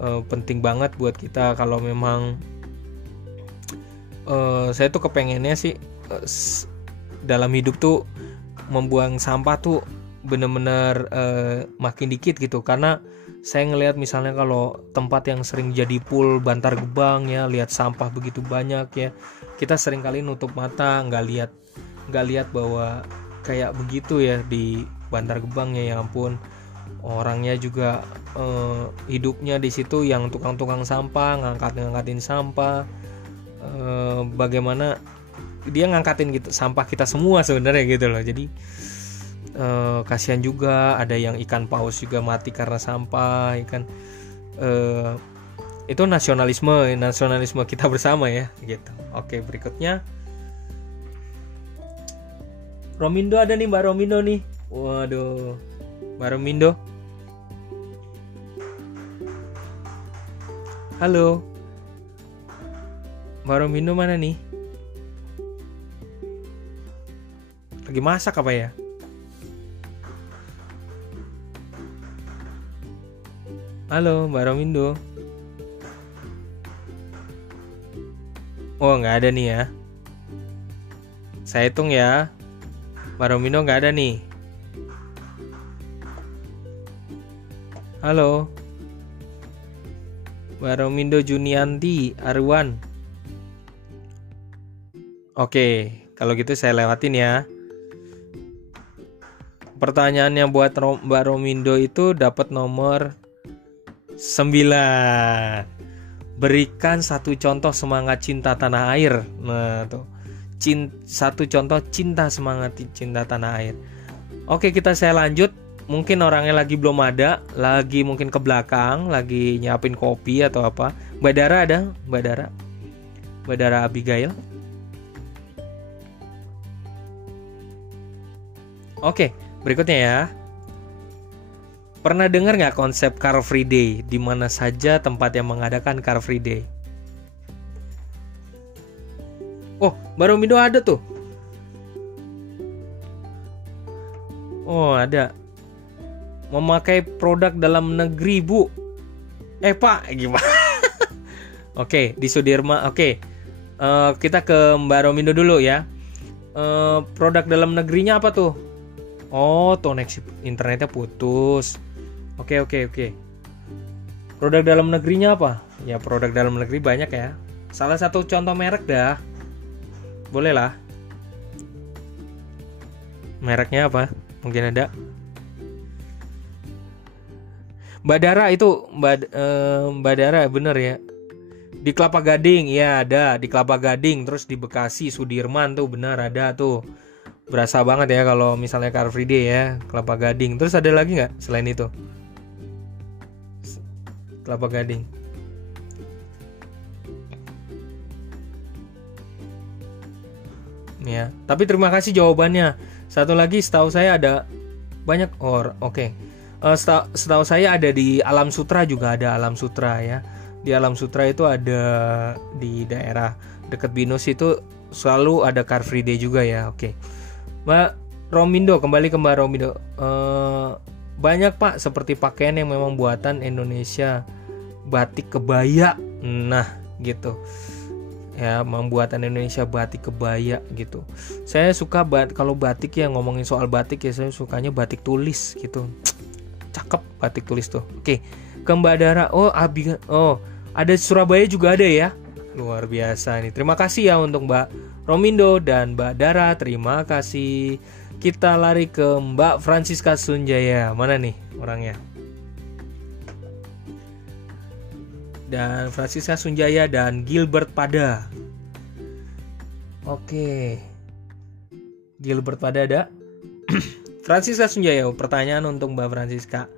Penting banget buat kita. Kalau memang saya tuh kepengennya sih dalam hidup tuh membuang sampah tuh bener-bener makin dikit gitu, karena saya ngelihat misalnya kalau tempat yang sering jadi pool Bantar Gebang ya, lihat sampah begitu banyak ya, kita sering kali nutup mata, nggak lihat bahwa kayak begitu ya di Bantar Gebang ya ampun, orangnya juga hidupnya di situ, yang tukang-tukang sampah ngangkatin sampah, bagaimana dia ngangkatin gitu sampah kita semua sebenarnya gitu loh. Jadi kasihan juga, ada yang ikan paus juga mati karena sampah ikan. Itu nasionalisme kita bersama ya gitu. Oke, berikutnya Romindo ada nih, Mbak Romindo nih. Waduh, Mbak Romindo. Halo, Mbak Romindo mana nih? Lagi masak apa ya? Halo Mbak Romindo. Oh nggak ada nih ya. Saya hitung ya. Mbak Romindo nggak ada nih. Halo Mbak Romindo Junianti Arwan. Oke, kalau gitu saya lewatin ya. Pertanyaannya buat Mbak Romindo itu dapat nomor 9. Berikan satu contoh semangat cinta tanah air. Nah tuh, satu contoh semangat cinta tanah air. Oke, saya lanjut. Mungkin orangnya lagi belum ada, lagi mungkin ke belakang, lagi nyiapin kopi atau apa. Mbak Dara ada? Mbak Dara Abigail. Oke, berikutnya ya. Pernah dengar nggak konsep Car Free Day? Di mana saja tempat yang mengadakan Car Free Day? Oh, Mbak Romindo ada tuh. Oh, ada. Memakai produk dalam negeri, Bu. Pak, gimana? Oke, di Sudirman. Oke. Kita ke Mbak Romindo dulu ya. Produk dalam negerinya apa tuh? Oh, koneksi internetnya putus. Oke. Produk dalam negerinya apa? Ya, produk dalam negeri banyak ya. Salah satu contoh merek dah. Boleh lah. Mereknya apa? Mungkin ada. Mbak Dara itu Mbak Dara bener ya. Di Kelapa Gading, ya ada di Kelapa Gading, terus di Bekasi, Sudirman tuh benar ada tuh. Berasa banget ya kalau misalnya Car Free Day ya, Kelapa Gading. Terus ada lagi nggak selain itu? Kelapa Gading. Ya, tapi terima kasih jawabannya. Satu lagi setahu saya ada banyak oke. Setahu saya ada di Alam Sutra juga ada Alam Sutra ya. Di Alam Sutra itu ada di daerah dekat Binus itu selalu ada Car Free Day juga ya. Oke. Mbak Romindo, kembali ke Mbak Romindo. Banyak Pak seperti pakaian yang memang buatan Indonesia, batik kebaya. Nah, gitu. Ya, membuatan Indonesia batik kebaya gitu. Saya suka kalau batik ya, ngomongin soal batik ya, saya sukanya batik tulis gitu. Cakep batik tulis tuh. Oke, ke Mbak Dara. Ada Surabaya juga ada ya. Luar biasa nih. Terima kasih ya untuk Mbak Romindo dan Mbak Dara. Terima kasih. Kita lari ke Mbak Francisca Sunjaya. Mana nih orangnya? Dan Francisca Sunjaya dan Gilbert Pada. Oke. Gilbert Pada ada. Francisca Sunjaya, pertanyaan untuk Mbak Francisca.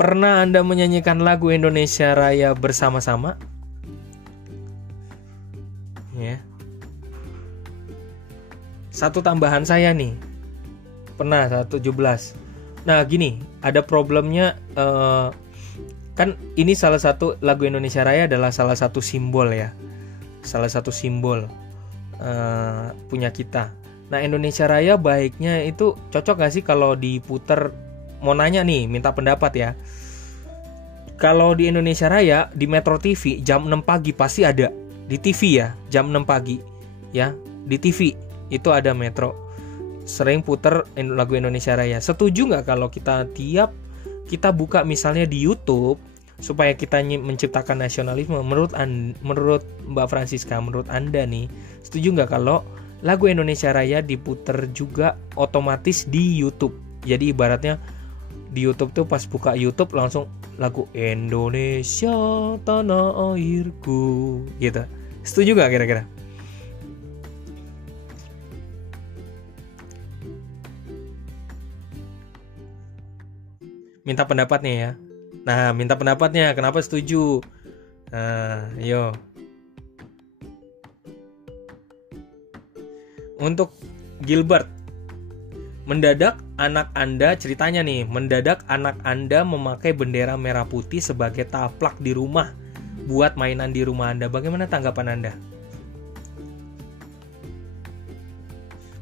Pernah Anda menyanyikan lagu Indonesia Raya bersama-sama? Ya. Satu tambahan saya nih. Pernah 117. Nah gini, ada problemnya kan ini salah satu lagu Indonesia Raya adalah salah satu simbol ya, salah satu simbol punya kita. Nah Indonesia Raya baiknya itu cocok gak sih kalau diputer? Mau nanya nih, minta pendapat ya. Kalau di Indonesia Raya di Metro TV jam 6 pagi pasti ada di TV ya, jam 6 pagi ya di TV itu ada Metro. Sering puter lagu Indonesia Raya. Setuju nggak kalau kita buka misalnya di YouTube supaya kita menciptakan nasionalisme? Menurut Mbak Francisca, menurut Anda nih, setuju nggak kalau lagu Indonesia Raya diputer juga otomatis di YouTube? Jadi ibaratnya di YouTube tuh pas buka YouTube langsung lagu Indonesia tanah airku gitu. Setuju nggak kira-kira? Minta pendapatnya ya. Nah, minta pendapatnya. Kenapa setuju? Nah, yo. Untuk Gilbert, mendadak anak Anda, ceritanya nih, mendadak anak Anda memakai bendera merah putih sebagai taplak di rumah buat mainan di rumah Anda. Bagaimana tanggapan Anda?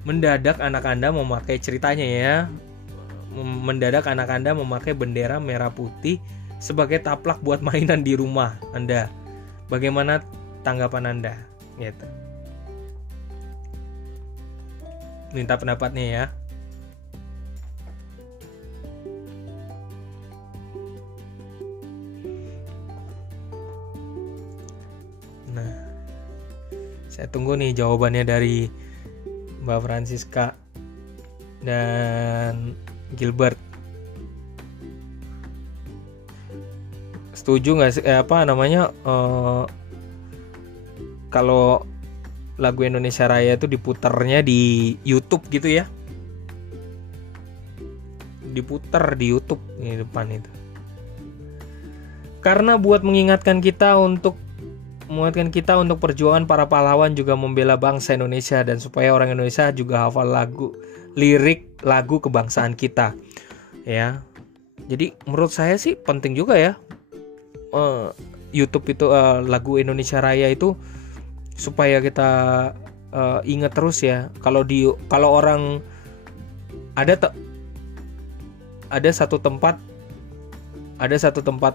mendadak anak Anda memakai ceritanya ya. Mendadak anak Anda memakai bendera merah putih sebagai taplak buat mainan di rumah Anda. Bagaimana tanggapan Anda? Gitu. Minta pendapatnya ya. Nah, saya tunggu nih jawabannya dari Mbak Francisca dan Gilbert. Setuju nggak sih kalau lagu Indonesia Raya itu diputarnya di YouTube gitu ya? Diputar di YouTube di depan itu. Karena buat mengingatkan kita untuk perjuangan para pahlawan juga membela bangsa Indonesia, dan supaya orang Indonesia juga hafal lirik lagu kebangsaan kita. Ya. Jadi menurut saya sih penting juga ya. YouTube itu lagu Indonesia Raya itu supaya kita ingat terus ya. Kalau orang ada satu tempat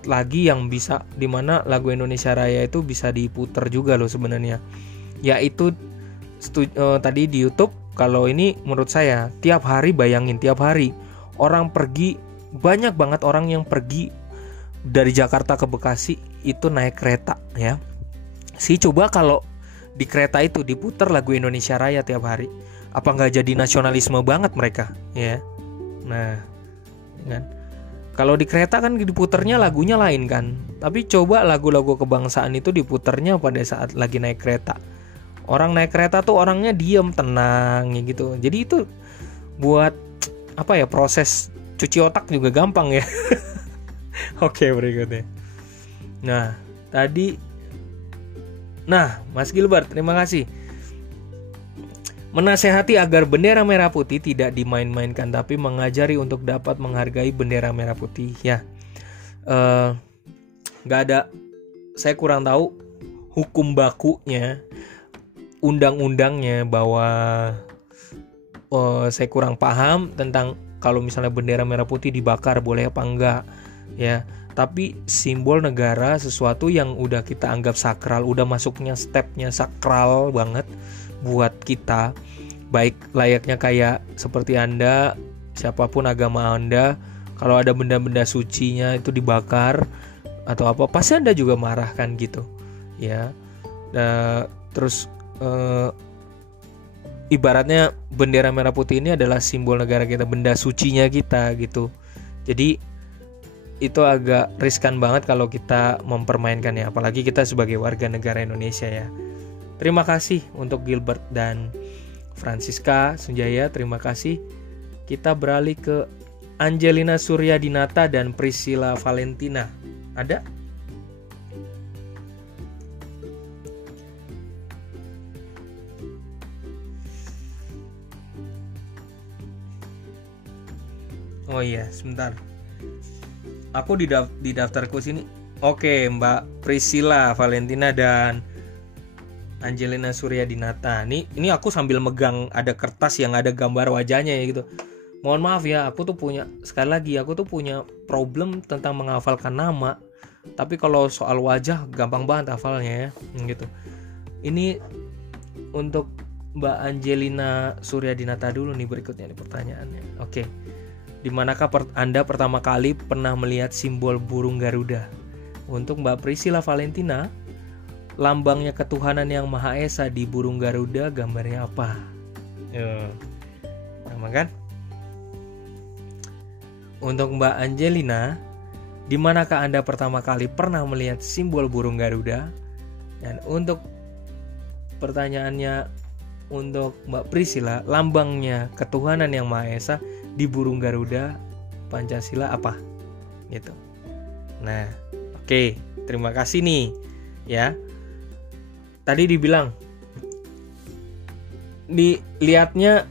lagi yang bisa, dimana lagu Indonesia Raya itu bisa diputar juga loh sebenarnya. Yaitu tadi di YouTube. Kalau ini menurut saya tiap hari, bayangin tiap hari orang pergi, banyak banget orang yang pergi dari Jakarta ke Bekasi itu naik kereta ya. Coba kalau di kereta itu diputar lagu Indonesia Raya tiap hari, apa nggak jadi nasionalisme banget mereka ya? Nah, kan kalau di kereta kan diputarnya lagunya lain kan, tapi coba lagu-lagu kebangsaan itu diputarnya pada saat lagi naik kereta. Orang naik kereta tuh orangnya diem, tenang gitu. Jadi itu buat proses cuci otak juga gampang ya. Oke, berikutnya. Nah, Mas Gilbert, terima kasih. Menasehati agar bendera merah putih tidak dimain-mainkan, tapi mengajari untuk dapat menghargai bendera merah putih. Ya, nggak ada. Saya kurang tahu hukum bakunya, undang-undangnya, bahwa saya kurang paham tentang kalau misalnya bendera merah putih dibakar boleh apa enggak. Ya. Tapi simbol negara, sesuatu yang udah kita anggap sakral, udah masuknya stepnya sakral banget buat kita. Baik layaknya kayak seperti Anda, siapapun agama Anda, kalau ada benda-benda sucinya itu dibakar atau apa, pasti Anda juga marah kan gitu. Ya. Terus ibaratnya bendera merah putih ini adalah simbol negara kita, benda sucinya kita gitu. Jadi itu agak riskan banget kalau kita mempermainkannya, apalagi kita sebagai warga negara Indonesia ya. Terima kasih untuk Gilbert dan Francisca Sunjaya, terima kasih. Kita beralih ke Angelina Suryadinata dan Priscilla Valentina. Ada? Oh iya, sebentar. Aku di daftarku sini. Oke, Mbak Priscilla Valentina dan Angelina Suryadinata. Ini aku sambil megang ada kertas yang ada gambar wajahnya ya gitu. Mohon maaf ya, aku tuh punya problem tentang menghafalkan nama. Tapi kalau soal wajah gampang banget hafalnya ya, gitu. Ini untuk Mbak Angelina Suryadinata dulu nih, berikutnya nih pertanyaannya. Oke. Di manakah Anda pertama kali pernah melihat simbol burung Garuda? Untuk Mbak Priscilla Valentina, lambangnya ketuhanan yang Maha Esa di burung Garuda gambarnya apa? Sama kan? Untuk Mbak Angelina, di manakah Anda pertama kali pernah melihat simbol burung Garuda? Dan untuk pertanyaannya untuk Mbak Priscilla, lambangnya ketuhanan yang Maha Esa di burung Garuda Pancasila apa? Gitu. Nah, oke, terima kasih nih ya. Tadi dibilang dilihatnya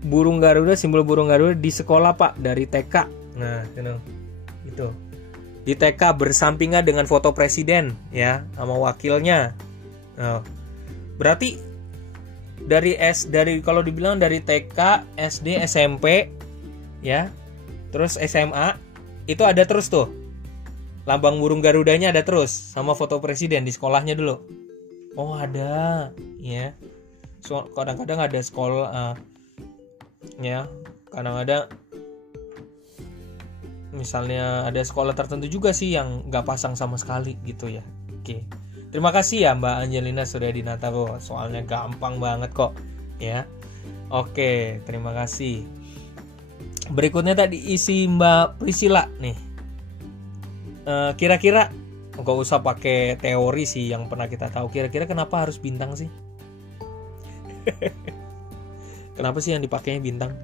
burung Garuda, simbol burung Garuda di sekolah Pak, dari TK. Nah, gitu. Di TK bersampingan dengan foto presiden ya, sama wakilnya. Nah, berarti dari kalau dibilang dari TK, SD, SMP ya, terus SMA itu ada terus tuh. Lambang burung Garudanya ada terus sama foto presiden di sekolahnya dulu. Oh, ada ya. So, kadang-kadang ada sekolah ya, kadang-kadang misalnya ada sekolah tertentu juga sih yang nggak pasang sama sekali gitu ya. Oke. Terima kasih ya Mbak Angelina Suryadinata, soalnya gampang banget kok ya. Oke, terima kasih. Berikutnya tadi isi Mbak Priscilla nih. Kira-kira nggak usah pakai teori sih yang pernah kita tahu. Kira-kira kenapa harus bintang sih? Kenapa sih yang dipakainya bintang?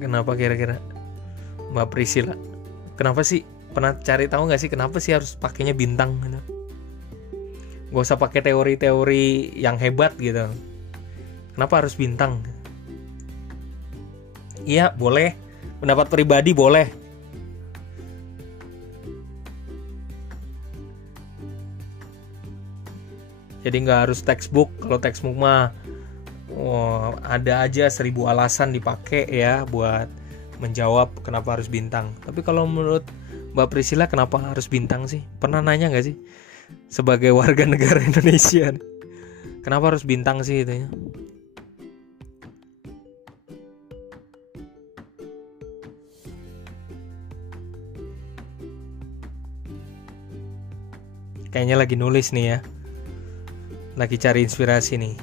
Kenapa kira-kira Mbak Priscilla? Kenapa sih? Pernah cari tahu nggak sih kenapa sih harus pakainya bintang? Gak usah pakai teori-teori yang hebat gitu. Kenapa harus bintang? Iya, boleh. Pendapat pribadi boleh. Jadi nggak harus textbook. Kalau textbook mah ada aja 1000 alasan dipakai ya buat menjawab kenapa harus bintang. Tapi kalau menurut Mbak Priscilla kenapa harus bintang sih? Pernah nanya nggak sih sebagai warga negara Indonesia? Kenapa harus bintang sih itu ya? Kayaknya lagi nulis nih ya. Lagi cari inspirasi nih.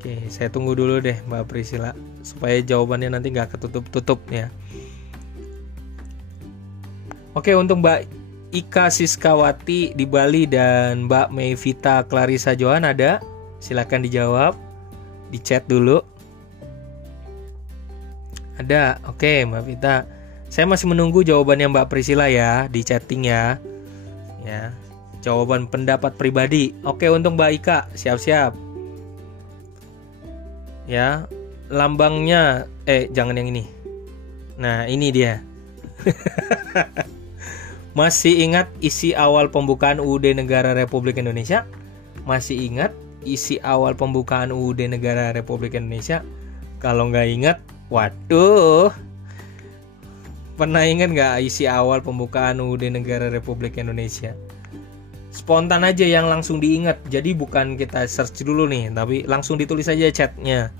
Oke, saya tunggu dulu deh Mbak Priscilla supaya jawabannya nanti nggak ketutup-tutup ya. Oke, untuk Mbak Ika Siskawati di Bali dan Mbak Mevita Clarissa Johan ada? Silakan dijawab di chat dulu. Ada. Oke, Mbak Vita. Saya masih menunggu jawabannya Mbak Priscilla ya di chatting ya. Ya. Jawaban pendapat pribadi. Oke, untuk Mbak Ika, siap-siap. Ya, lambangnya jangan yang ini. Nah, ini dia. Masih ingat isi awal pembukaan UUD Negara Republik Indonesia? Masih ingat isi awal pembukaan UUD Negara Republik Indonesia? Kalau nggak ingat, waduh. Pernah ingat nggak isi awal pembukaan UUD Negara Republik Indonesia? Spontan aja yang langsung diingat. Jadi bukan kita search dulu nih, tapi langsung ditulis aja chatnya.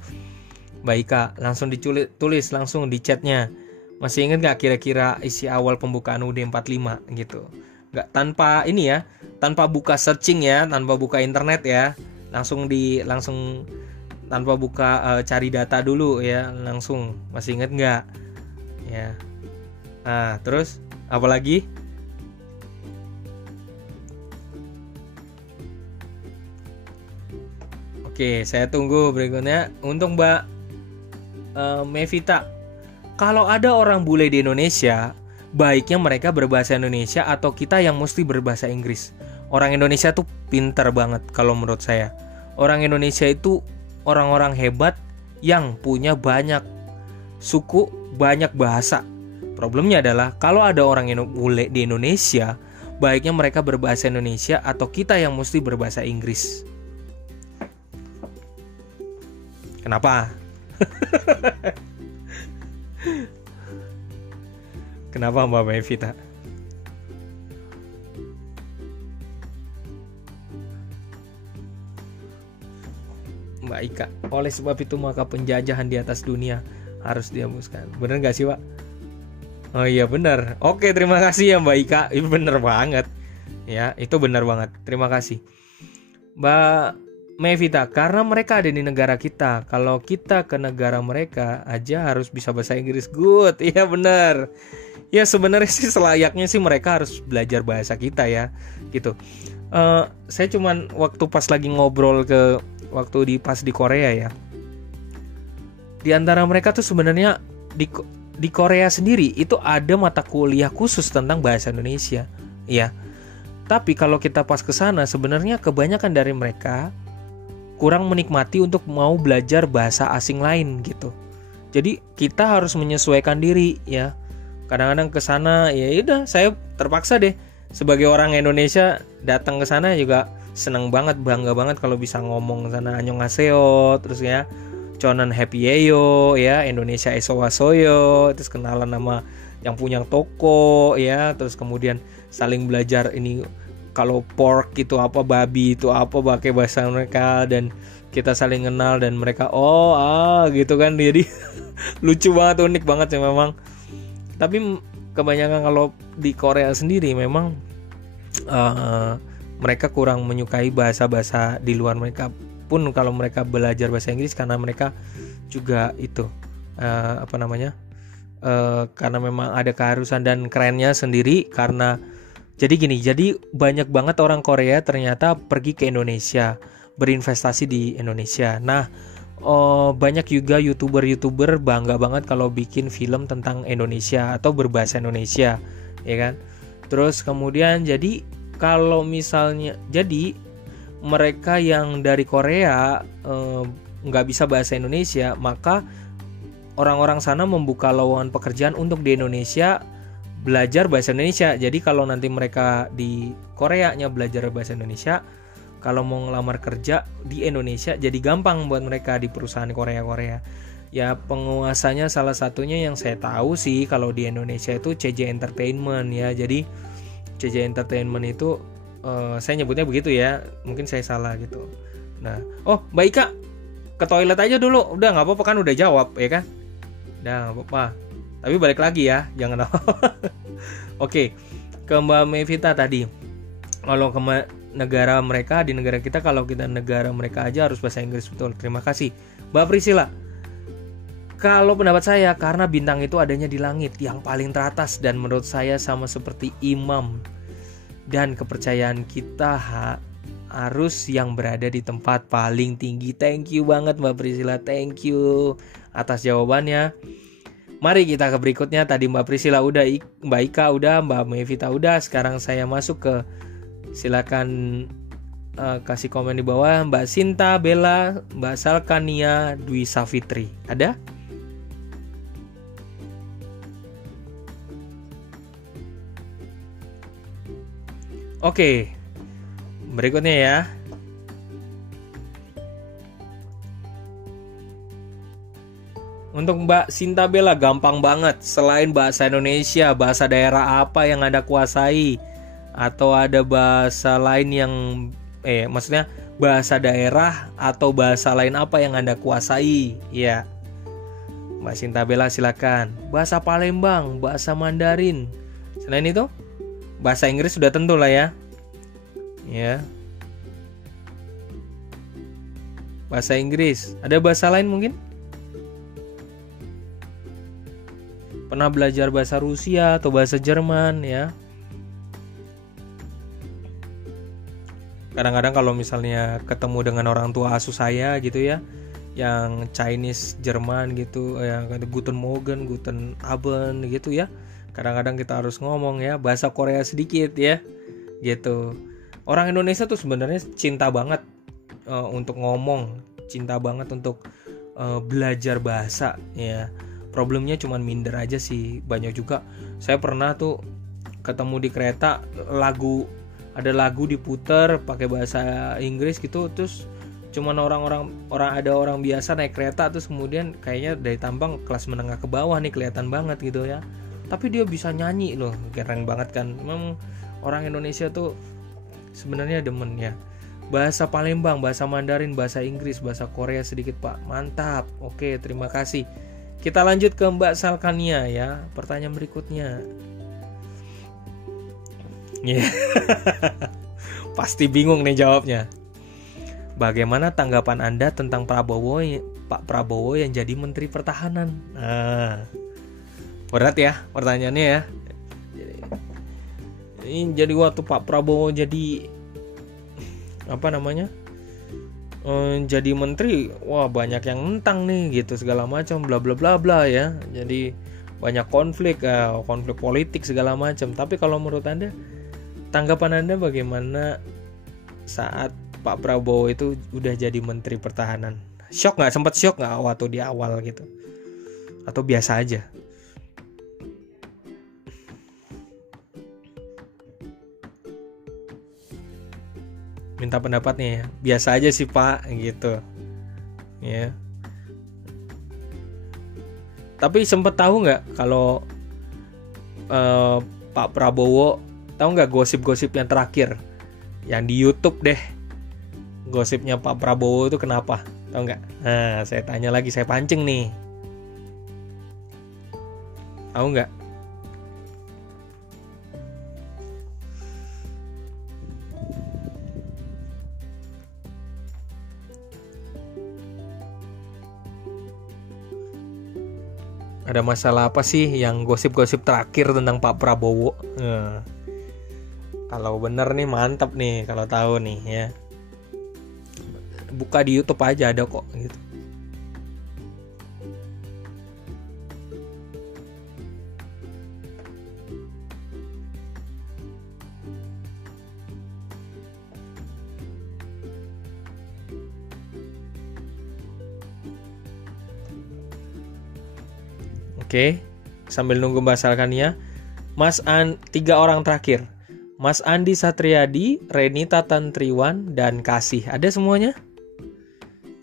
Mbak Ika, langsung ditulis langsung di chatnya. Masih ingat gak kira-kira isi awal pembukaan UUD 45 gitu? Gak tanpa ini ya, tanpa buka searching ya, tanpa buka internet ya. Langsung tanpa buka cari data dulu ya, langsung. Masih ingat gak? Ya. Nah, terus apa lagi? Oke, saya tunggu berikutnya untuk Mbak Mevita. Kalau ada orang bule di Indonesia, baiknya mereka berbahasa Indonesia atau kita yang mesti berbahasa Inggris? Orang Indonesia tuh pintar banget kalau menurut saya. Orang Indonesia itu orang-orang hebat yang punya banyak suku, banyak bahasa. Problemnya adalah kalau ada orang bule di Indonesia, baiknya mereka berbahasa Indonesia atau kita yang mesti berbahasa Inggris? Kenapa? Kenapa Mbak Mevita? Mbak Ika, oleh sebab itu maka penjajahan di atas dunia harus dihapuskan. Bener gak sih Pak? Oh iya bener. Oke, terima kasih ya Mbak Ika. Itu bener banget. Ya, itu bener banget. Terima kasih Mbak Mevita, karena mereka ada di negara kita. Kalau kita ke negara mereka aja harus bisa bahasa Inggris. Good, iya benar. Ya sebenarnya sih selayaknya sih mereka harus belajar bahasa kita ya, gitu. Saya cuman waktu pas lagi ngobrol waktu pas di Korea ya. Di antara mereka tuh sebenarnya di Korea sendiri itu ada mata kuliah khusus tentang bahasa Indonesia, ya. Tapi kalau kita pas ke sana sebenarnya kebanyakan dari mereka kurang menikmati untuk mau belajar bahasa asing lain gitu. Jadi kita harus menyesuaikan diri ya. kadang-kadang ke sana ya udah saya terpaksa deh sebagai orang Indonesia datang ke sana juga seneng banget, bangga banget kalau bisa ngomong sana annyeonghaseyo, terus ya Chonan happy yeyo ya, Indonesia esowasoyo, terus kenalan sama yang punya toko ya, terus kemudian saling belajar ini kalau pork itu apa, babi itu apa, pakai bahasa mereka, dan kita saling kenal dan mereka gitu kan. Jadi lucu banget, unik banget ya memang. Tapi kebanyakan kalau di Korea sendiri memang mereka kurang menyukai bahasa-bahasa di luar. Mereka pun kalau mereka belajar bahasa Inggris karena mereka juga itu karena memang ada keharusan dan kerennya sendiri. Karena jadi banyak banget orang Korea ternyata pergi ke Indonesia, berinvestasi di Indonesia. Nah, banyak juga YouTuber bangga banget kalau bikin film tentang Indonesia atau berbahasa Indonesia, ya kan. Terus kemudian jadi kalau misalnya jadi mereka yang dari Korea nggak bisa bahasa Indonesia, maka orang-orang sana membuka lowongan pekerjaan untuk di Indonesia belajar bahasa Indonesia. Jadi kalau nanti mereka di Koreanya belajar bahasa Indonesia, kalau mau ngelamar kerja di Indonesia jadi gampang buat mereka di perusahaan Korea. Ya penguasanya salah satunya yang saya tahu sih kalau di Indonesia itu CJ Entertainment ya. Jadi CJ Entertainment itu saya nyebutnya begitu ya, mungkin saya salah gitu. Nah, Mbak Ika ke toilet aja dulu, udah nggak apa-apa kan, udah jawab ya kan, udah nggak apa-apa. Tapi balik lagi ya, jangan Oke, ke Mbak Mevita tadi. Kalau ke negara mereka, di negara kita, kalau kita negara mereka aja harus bahasa Inggris, betul. Terima kasih. Mbak Priscilla, kalau pendapat saya, karena bintang itu adanya di langit yang paling teratas, dan menurut saya sama seperti imam, dan kepercayaan kita harus yang berada di tempat paling tinggi. Thank you banget Mbak Priscilla, thank you atas jawabannya. Mari kita ke berikutnya. Tadi Mbak Priscilla udah, Mbak Ika udah, Mbak Mevita udah. Sekarang saya masuk ke, silakan kasih komen di bawah. Mbak Sinta, Bella, Mbak Salkania, Dwi Safitri. Ada? Oke. Berikutnya ya. Untuk Mbak Sinta Bella, gampang banget. Selain bahasa Indonesia, bahasa daerah apa yang Anda kuasai? Atau ada bahasa lain yang maksudnya bahasa daerah atau bahasa lain apa yang Anda kuasai? Ya. Mbak Sinta Bella silakan. Bahasa Palembang, bahasa Mandarin. Selain itu, bahasa Inggris sudah tentu lah ya. Ya. Bahasa Inggris. Ada bahasa lain mungkin? Pernah belajar bahasa Rusia atau bahasa Jerman ya. Kadang-kadang kalau misalnya ketemu dengan orang tua asuh saya gitu ya, yang Chinese Jerman gitu, yang Guten Morgen, Guten Abend gitu ya. Kadang-kadang kita harus ngomong ya bahasa Korea sedikit ya. Gitu. Orang Indonesia tuh sebenarnya cinta banget untuk ngomong, cinta banget untuk belajar bahasa ya. Problemnya cuman minder aja sih. Banyak juga saya pernah tuh ketemu di kereta, ada lagu diputer pakai bahasa Inggris gitu, terus cuman ada orang biasa naik kereta, terus kemudian kayaknya dari Tampang kelas menengah ke bawah nih, kelihatan banget gitu ya, tapi dia bisa nyanyi loh, keren banget kan. Memang orang Indonesia tuh sebenarnya demen ya. Bahasa Palembang, bahasa Mandarin, bahasa Inggris, bahasa Korea sedikit Pak. Mantap. Oke, terima kasih. Kita lanjut ke Mbak Salkania ya. Pertanyaan berikutnya. Yeah. Pasti bingung nih jawabnya. Bagaimana tanggapan Anda tentang Pak Prabowo yang jadi Menteri Pertahanan? Berat ya pertanyaannya ya. Ini jadi waktu Pak Prabowo jadi jadi menteri, wah banyak yang nentang nih gitu segala macam, bla bla bla bla ya. Jadi banyak konflik politik segala macam. Tapi kalau menurut Anda, tanggapan Anda bagaimana saat Pak Prabowo itu udah jadi Menteri Pertahanan? Shock nggak? Sempat shock nggak waktu di awal gitu? Atau biasa aja? minta pendapatnya ya. Biasa aja sih Pak gitu ya. Tapi sempet tahu nggak kalau Pak Prabowo, tahu nggak gosip-gosip yang terakhir yang di YouTube deh, gosipnya Pak Prabowo itu kenapa, tahu nggak? Nah, saya tanya lagi, saya pancing nih, tahu nggak? Ada masalah apa sih yang gosip-gosip terakhir tentang Pak Prabowo? Kalau bener nih mantap nih, kalau tahu nih ya. Buka di YouTube aja ada kok gitu. Oke, sambil nunggu bahasalkannya, tiga orang terakhir. Mas Andi Satriadi, Renita Tantriwan, dan Kasih. Ada semuanya?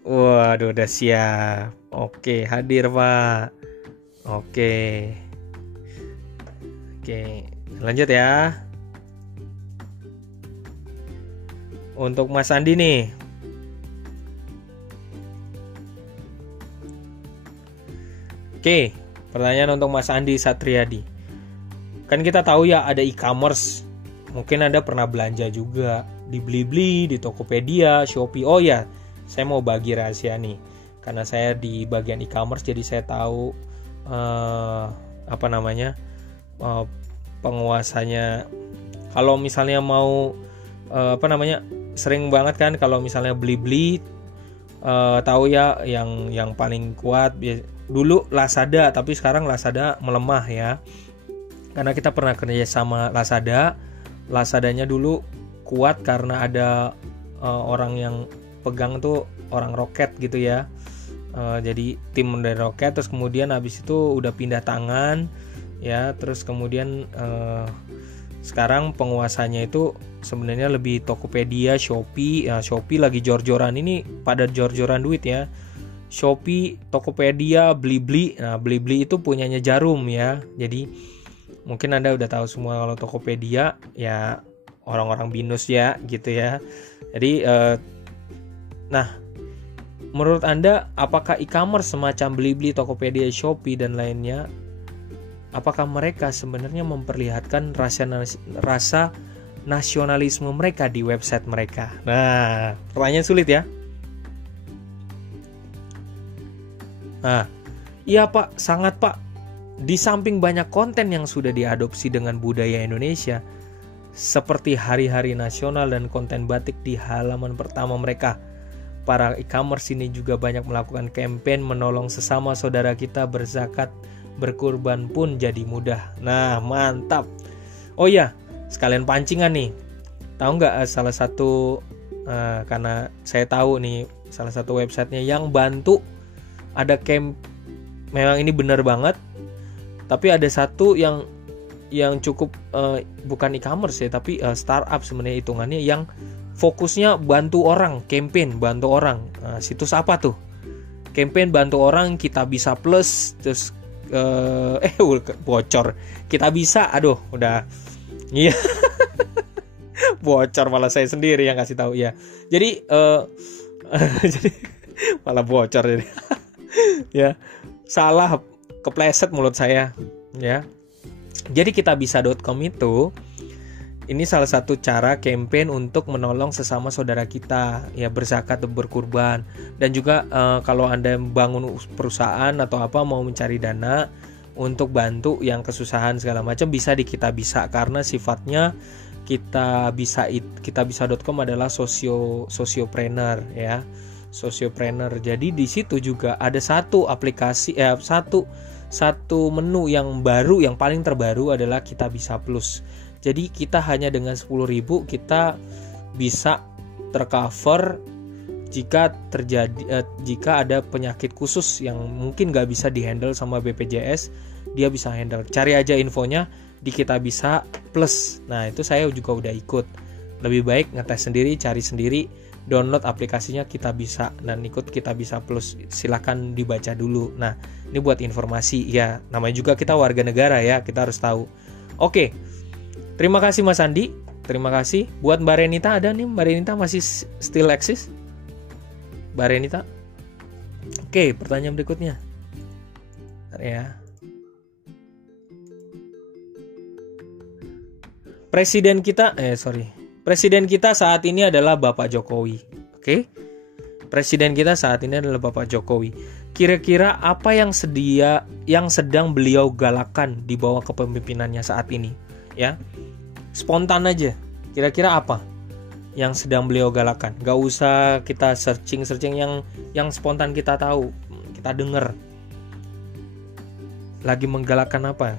Waduh, udah siap. Oke, hadir Pak. Oke, lanjut ya. Untuk Mas Andi nih. Oke, pertanyaan untuk Mas Andi Satriadi. Kan kita tahu ya ada e-commerce. Mungkin Anda pernah belanja juga di Blibli, di Tokopedia, Shopee. Oh ya, saya mau bagi rahasia nih. Karena saya di bagian e-commerce, jadi saya tahu penguasanya. Kalau misalnya mau sering banget kan kalau misalnya Blibli, tahu ya yang paling kuat dulu Lazada, tapi sekarang Lazada melemah ya. Karena kita pernah kerja sama Lazadanya dulu kuat karena ada orang yang pegang tuh orang Roket gitu ya. Jadi tim dari Roket, terus kemudian habis itu udah pindah tangan ya, terus kemudian sekarang penguasanya itu sebenarnya lebih Tokopedia, Shopee. Ya, Shopee lagi jor-joran, ini pada jor-joran duit ya. Shopee, Tokopedia, Blibli. Nah, Blibli itu punyanya Jarum ya. Jadi mungkin Anda udah tahu semua kalau Tokopedia ya orang-orang binus ya gitu ya. Jadi menurut Anda apakah e-commerce semacam Blibli, Tokopedia, Shopee dan lainnya, apakah mereka sebenarnya memperlihatkan rasa nasionalisme mereka di website mereka? Nah, pertanyaan sulit ya. Nah, iya Pak, sangat Pak. Di samping banyak konten yang sudah diadopsi dengan budaya Indonesia, seperti hari-hari nasional dan konten batik di halaman pertama mereka, para e-commerce ini juga banyak melakukan campaign menolong sesama saudara kita berzakat, berkurban pun jadi mudah. Nah, mantap. Oh iya, sekalian pancingan nih. Tahu nggak salah satu, karena saya tahu nih, salah satu websitenya yang bantu ada memang ini benar banget. Tapi ada satu yang cukup bukan e-commerce ya, tapi startup sebenarnya hitungannya, yang fokusnya bantu orang, campaign bantu orang. Situs apa tuh? Campaign bantu orang, Kita Bisa Plus, terus bocor. Kita Bisa, aduh, udah. Iya. Bocor, malah saya sendiri yang kasih tahu ya. Jadi jadi malah bocor jadi. Ya, salah, kepleset mulut saya ya. Jadi kitabisa.com itu ini salah satu cara campaign untuk menolong sesama saudara kita ya, berzakat atau berkurban. Dan juga kalau Anda bangun perusahaan atau apa, mau mencari dana untuk bantu yang kesusahan segala macam, bisa di Kitabisa, karena sifatnya kitabisa.com adalah sosiopreneur ya. Sosiopreneur. Jadi di situ juga ada satu aplikasi satu menu yang baru, yang paling terbaru adalah Kita Bisa Plus. Jadi kita hanya dengan 10.000 kita bisa tercover jika ada penyakit khusus yang mungkin nggak bisa dihandle sama BPJS, dia bisa handle. Cari aja infonya di Kita Bisa Plus. Nah, itu saya juga udah ikut. Lebih baik ngetes sendiri, cari sendiri, download aplikasinya Kitabisa dan ikut Kitabisa Plus. Silakan dibaca dulu. Nah, ini buat informasi ya. Namanya juga kita warga negara ya, kita harus tahu. Oke. Terima kasih Mas Andi. Terima kasih. Buat Mbak Renita ada nih, Mbak Renita masih still eksis? Mbak Renita. Oke, pertanyaan berikutnya. Ya. Presiden kita saat ini adalah Bapak Jokowi. Oke? Presiden kita saat ini adalah Bapak Jokowi. Kira-kira apa yang sedang beliau galakan di bawah kepemimpinannya saat ini? Ya. Spontan aja. Kira-kira apa yang sedang beliau galakan? Gak usah kita searching yang spontan kita tahu, kita dengar. Lagi menggalakkan apa?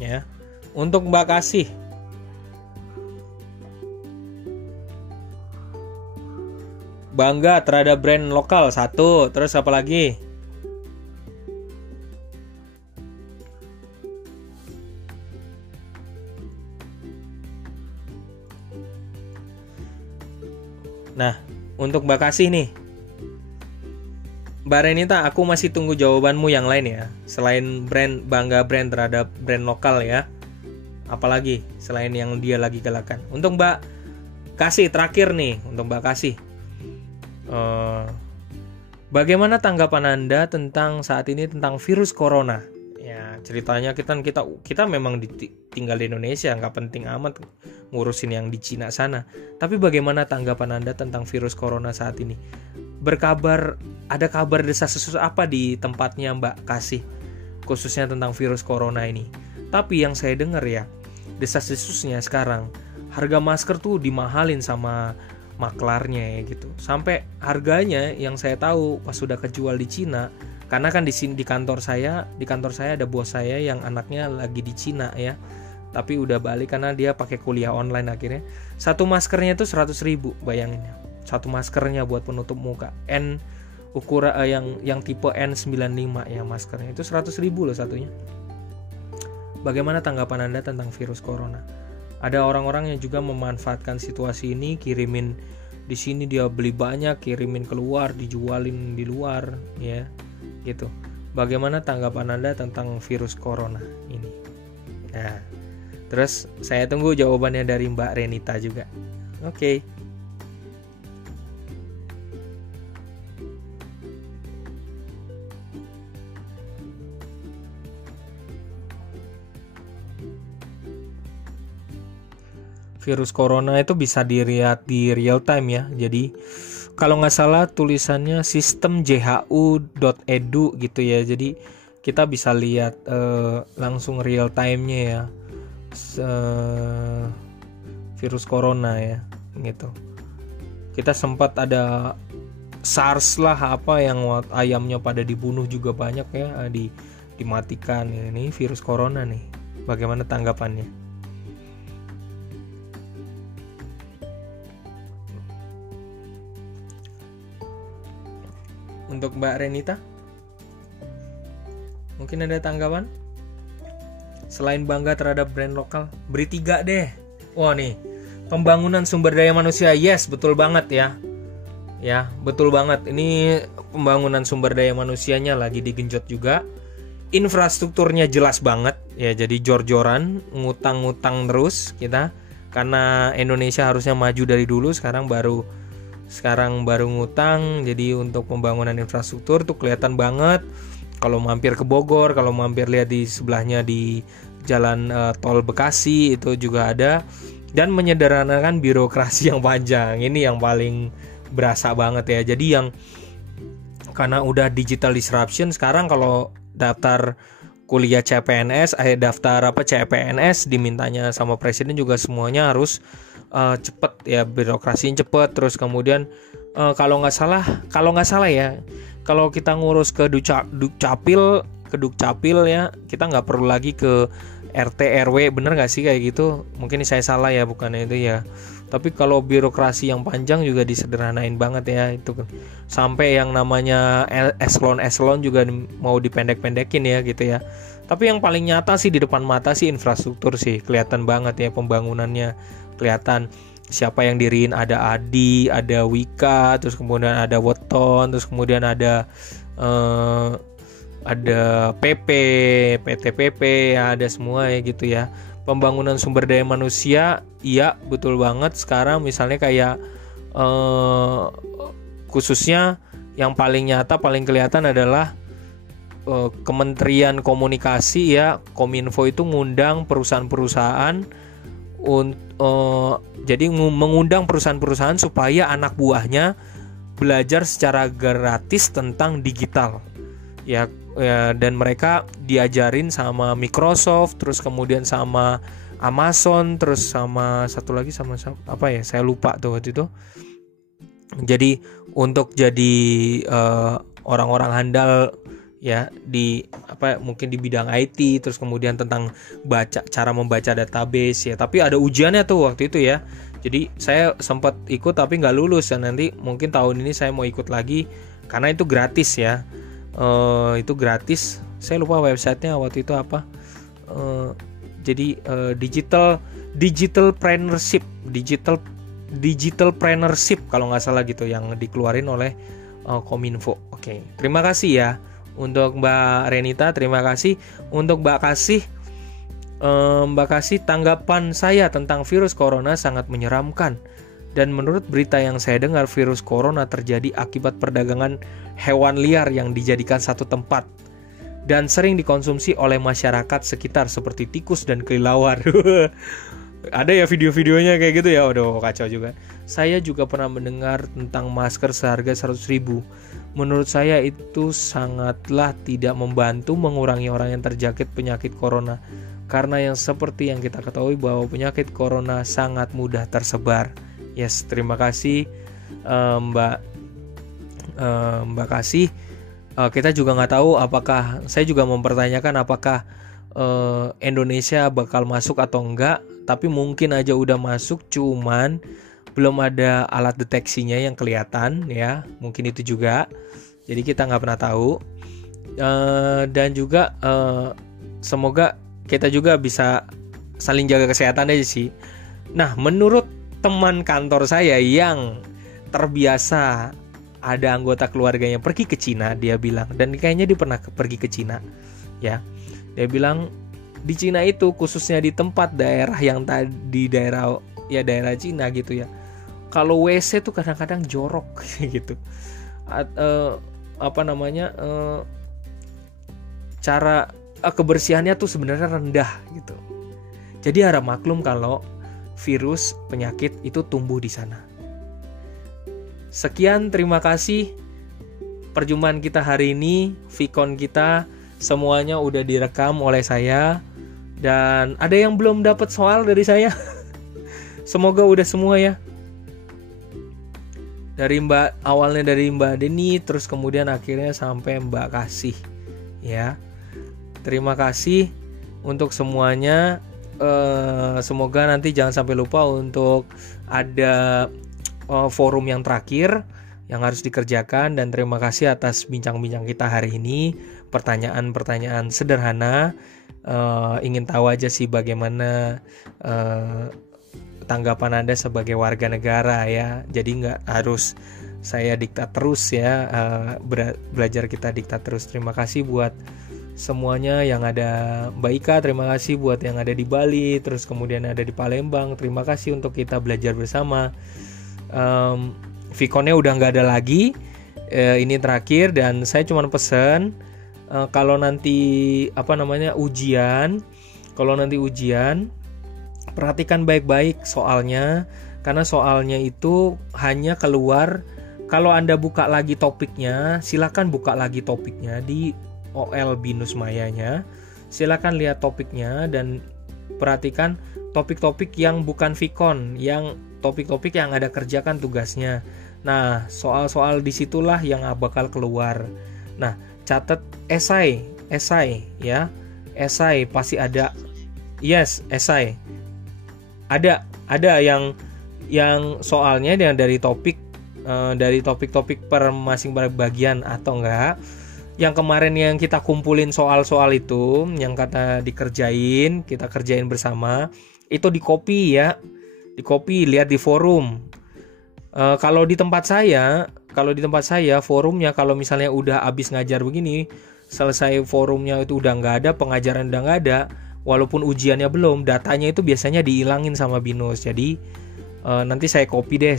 Ya. Untuk Mbak Kasih. Bangga terhadap brand lokal satu, terus apa lagi? Nah, untuk Mbak Kasih nih, Mbak Renita, aku masih tunggu jawabanmu yang lain ya. Selain bangga brand terhadap brand lokal ya. Apalagi selain yang dia lagi galakan. Untuk Mbak Kasih terakhir nih, untuk Mbak Kasih. Bagaimana tanggapan Anda tentang saat ini tentang virus corona? Ya, ceritanya kita memang tinggal di Indonesia, nggak penting amat ngurusin yang di Cina sana. Tapi bagaimana tanggapan Anda tentang virus corona saat ini? Ada kabar desas-desus apa di tempatnya Mbak Kasih, khususnya tentang virus corona ini? Tapi yang saya dengar ya, desas-desusnya sekarang harga masker tuh dimahalin sama maklarnya ya gitu. Sampai harganya yang saya tahu pas sudah kejual di Cina, karena kan di kantor saya ada bos saya yang anaknya lagi di Cina ya. Tapi udah balik karena dia pakai kuliah online akhirnya. Satu maskernya itu 100.000, bayangin ya. Satu maskernya buat penutup muka. Ukuran yang tipe N95 ya maskernya. Itu 100.000 loh satunya. Bagaimana tanggapan Anda tentang virus corona? Ada orang-orang yang juga memanfaatkan situasi ini, kirimin di sini dia beli banyak, kirimin keluar, dijualin di luar, ya, gitu. Bagaimana tanggapan Anda tentang virus corona ini? Nah, terus saya tunggu jawabannya dari Mbak Renita juga. Oke. Virus corona itu bisa dilihat di real time ya. Jadi kalau nggak salah tulisannya sistem jhu.edu gitu ya. Jadi kita bisa lihat langsung real time-nya ya. Virus corona ya gitu. Kita sempat ada SARS lah apa yang ayamnya pada dibunuh juga banyak ya, dimatikan. Ini virus corona nih. Bagaimana tanggapannya? Untuk Mbak Renita, mungkin ada tanggapan? Selain bangga terhadap brand lokal, beri 3 deh. Wah nih, pembangunan sumber daya manusia, yes, betul banget ya. Ya, betul banget. Ini pembangunan sumber daya manusianya lagi digenjot juga. Infrastrukturnya jelas banget ya. Jadi jor-joran, ngutang-ngutang terus kita. Karena Indonesia harusnya maju dari dulu, sekarang baru ngutang. Jadi untuk pembangunan infrastruktur tuh kelihatan banget. Kalau mampir ke Bogor, kalau mampir lihat di sebelahnya di jalan tol Bekasi itu juga ada. Dan menyederhanakan birokrasi yang panjang. Ini yang paling berasa banget ya. Jadi yang karena udah digital disruption, sekarang kalau daftar kuliah CPNS, daftar CPNS dimintanya sama presiden juga semuanya harus cepet ya, birokrasinya cepet. Terus kemudian kalau nggak salah ya, kalau kita ngurus ke Dukcapil ya, kita nggak perlu lagi ke RT RW, bener nggak sih kayak gitu? Mungkin saya salah ya, bukannya itu ya. Tapi kalau birokrasi yang panjang juga disederhanain banget ya itu, sampai yang namanya eselon juga mau dipendek-pendekin ya gitu ya. Tapi yang paling nyata sih di depan mata sih infrastruktur sih, kelihatan banget ya pembangunannya, kelihatan siapa yang diriin, ada Adi, ada Wika, terus kemudian ada Weton, terus kemudian ada PP, PT PP ya, ada semua ya gitu ya. Pembangunan sumber daya manusia, iya betul banget. Sekarang misalnya kayak khususnya yang paling nyata, paling kelihatan adalah Kementerian Komunikasi ya, Kominfo itu ngundang perusahaan-perusahaan jadi mengundang perusahaan-perusahaan supaya anak buahnya belajar secara gratis tentang digital ya, dan mereka diajarin sama Microsoft, terus kemudian sama Amazon, terus sama satu lagi sama apa ya, saya lupa tuh waktu itu. Jadi untuk jadi orang-orang handal ya di mungkin di bidang IT, terus kemudian tentang cara membaca database ya. Tapi ada ujiannya tuh waktu itu ya. Jadi saya sempat ikut tapi nggak lulus, dan nanti mungkin tahun ini saya mau ikut lagi karena itu gratis ya. Itu gratis. Saya lupa websitenya waktu itu apa. Jadi digitalpreneurship kalau nggak salah gitu, yang dikeluarin oleh Kominfo. Oke, terima kasih ya untuk Mbak Renita, terima kasih untuk Mbak Kasih. Mbak Kasih, tanggapan saya tentang virus corona sangat menyeramkan. Dan menurut berita yang saya dengar, virus corona terjadi akibat perdagangan hewan liar yang dijadikan satu tempat dan sering dikonsumsi oleh masyarakat sekitar seperti tikus dan kelelawar. Ada ya video-videonya kayak gitu ya. Waduh, kacau juga. Saya juga pernah mendengar tentang masker seharga 100.000. Menurut saya itu sangatlah tidak membantu mengurangi orang yang terjangkit penyakit corona, karena yang seperti yang kita ketahui bahwa penyakit corona sangat mudah tersebar. Yes, terima kasih Mbak Kasih. Kita juga nggak tahu apakah, saya juga mempertanyakan apakah Indonesia bakal masuk atau enggak, tapi mungkin aja udah masuk, cuman belum ada alat deteksinya yang kelihatan ya, mungkin itu juga. Jadi kita nggak pernah tahu. Dan juga semoga kita juga bisa saling jaga kesehatan aja sih. Nah, menurut teman kantor saya yang terbiasa ada anggota keluarganya pergi ke Cina, dia bilang, dan kayaknya dia pernah pergi ke Cina ya. Dia bilang di Cina itu, khususnya di tempat daerah yang tadi daerah Cina gitu ya, kalau WC tuh kadang-kadang jorok gitu. Cara kebersihannya tuh sebenarnya rendah gitu. Jadi harap maklum kalau virus penyakit itu tumbuh di sana. Sekian, terima kasih perjumpaan kita hari ini. Vicon kita semuanya udah direkam oleh saya, dan ada yang belum dapat soal dari saya. Semoga udah semua ya. Awalnya dari Mbak Deni, terus kemudian akhirnya sampai Mbak Kasih ya. Terima kasih untuk semuanya. Semoga nanti jangan sampai lupa untuk ada forum yang terakhir yang harus dikerjakan. Dan terima kasih atas bincang-bincang kita hari ini. Pertanyaan-pertanyaan sederhana. Ingin tahu aja sih bagaimana tanggapan Anda sebagai warga negara ya. Jadi nggak harus saya diktat terus ya, belajar kita diktat terus. Terima kasih buat semuanya yang ada, Mbak Ika, terima kasih buat yang ada di Bali, terus kemudian ada di Palembang. Terima kasih untuk kita belajar bersama. Viconnya udah nggak ada lagi, ini terakhir, dan saya cuma pesen kalau nanti ujian, perhatikan baik-baik soalnya, karena soalnya itu hanya keluar kalau Anda buka lagi topiknya. Silakan buka lagi topiknya di OL Binus Mayanya. Silakan lihat topiknya dan perhatikan topik-topik yang bukan Vicon, yang topik-topik yang ada kerjakan tugasnya. Nah, soal-soal disitulah yang bakal keluar. Nah, catat esai ya. Esai pasti ada Yes, esai. Ada yang soalnya yang dari topik-topik per masing bagian atau enggak. Yang kemarin yang kita kumpulin soal-soal itu, yang kata dikerjain, kita kerjain bersama, itu di copy ya. Di copy, lihat di forum. Kalau di tempat saya forumnya kalau misalnya udah habis ngajar begini, selesai forumnya itu udah nggak ada, pengajaran udah nggak ada, walaupun ujiannya belum, datanya itu biasanya dihilangin sama Binus. Jadi nanti saya copy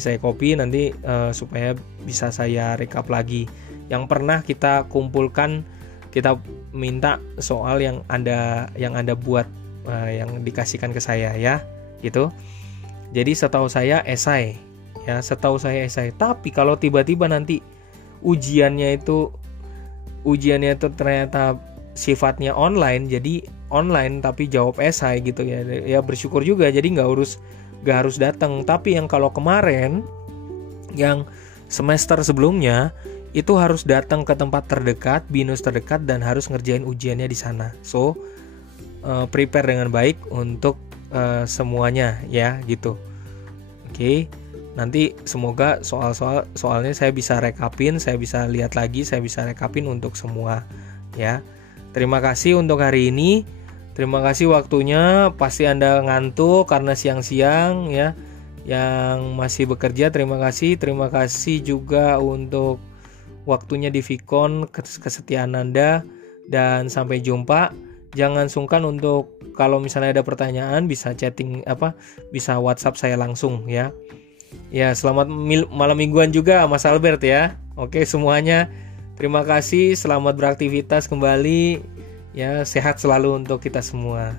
nanti supaya bisa saya rekap lagi. Yang pernah kita kumpulkan, kita minta soal yang Anda buat, yang dikasihkan ke saya ya, gitu. Jadi setahu saya esai. Tapi kalau tiba-tiba nanti ujiannya itu ternyata sifatnya online, jadi online tapi jawab esai gitu ya. Ya bersyukur juga, jadi nggak harus datang. Tapi yang kalau kemarin, yang semester sebelumnya itu harus datang ke tempat terdekat, Binus terdekat, dan harus ngerjain ujiannya di sana. So prepare dengan baik untuk semuanya ya gitu. Oke. Nanti semoga soalnya saya bisa rekapin, saya bisa lihat lagi, saya bisa rekapin untuk semua ya. Terima kasih untuk hari ini. Terima kasih waktunya. Pasti Anda ngantuk karena siang-siang ya. Yang masih bekerja, terima kasih. Terima kasih juga untuk waktunya di Vicon, kesetiaan Anda, dan sampai jumpa. Jangan sungkan untuk kalau misalnya ada pertanyaan bisa chatting bisa WhatsApp saya langsung ya. Ya, selamat malam mingguan juga Mas Albert ya. Oke semuanya, terima kasih, selamat beraktivitas kembali ya, sehat selalu untuk kita semua.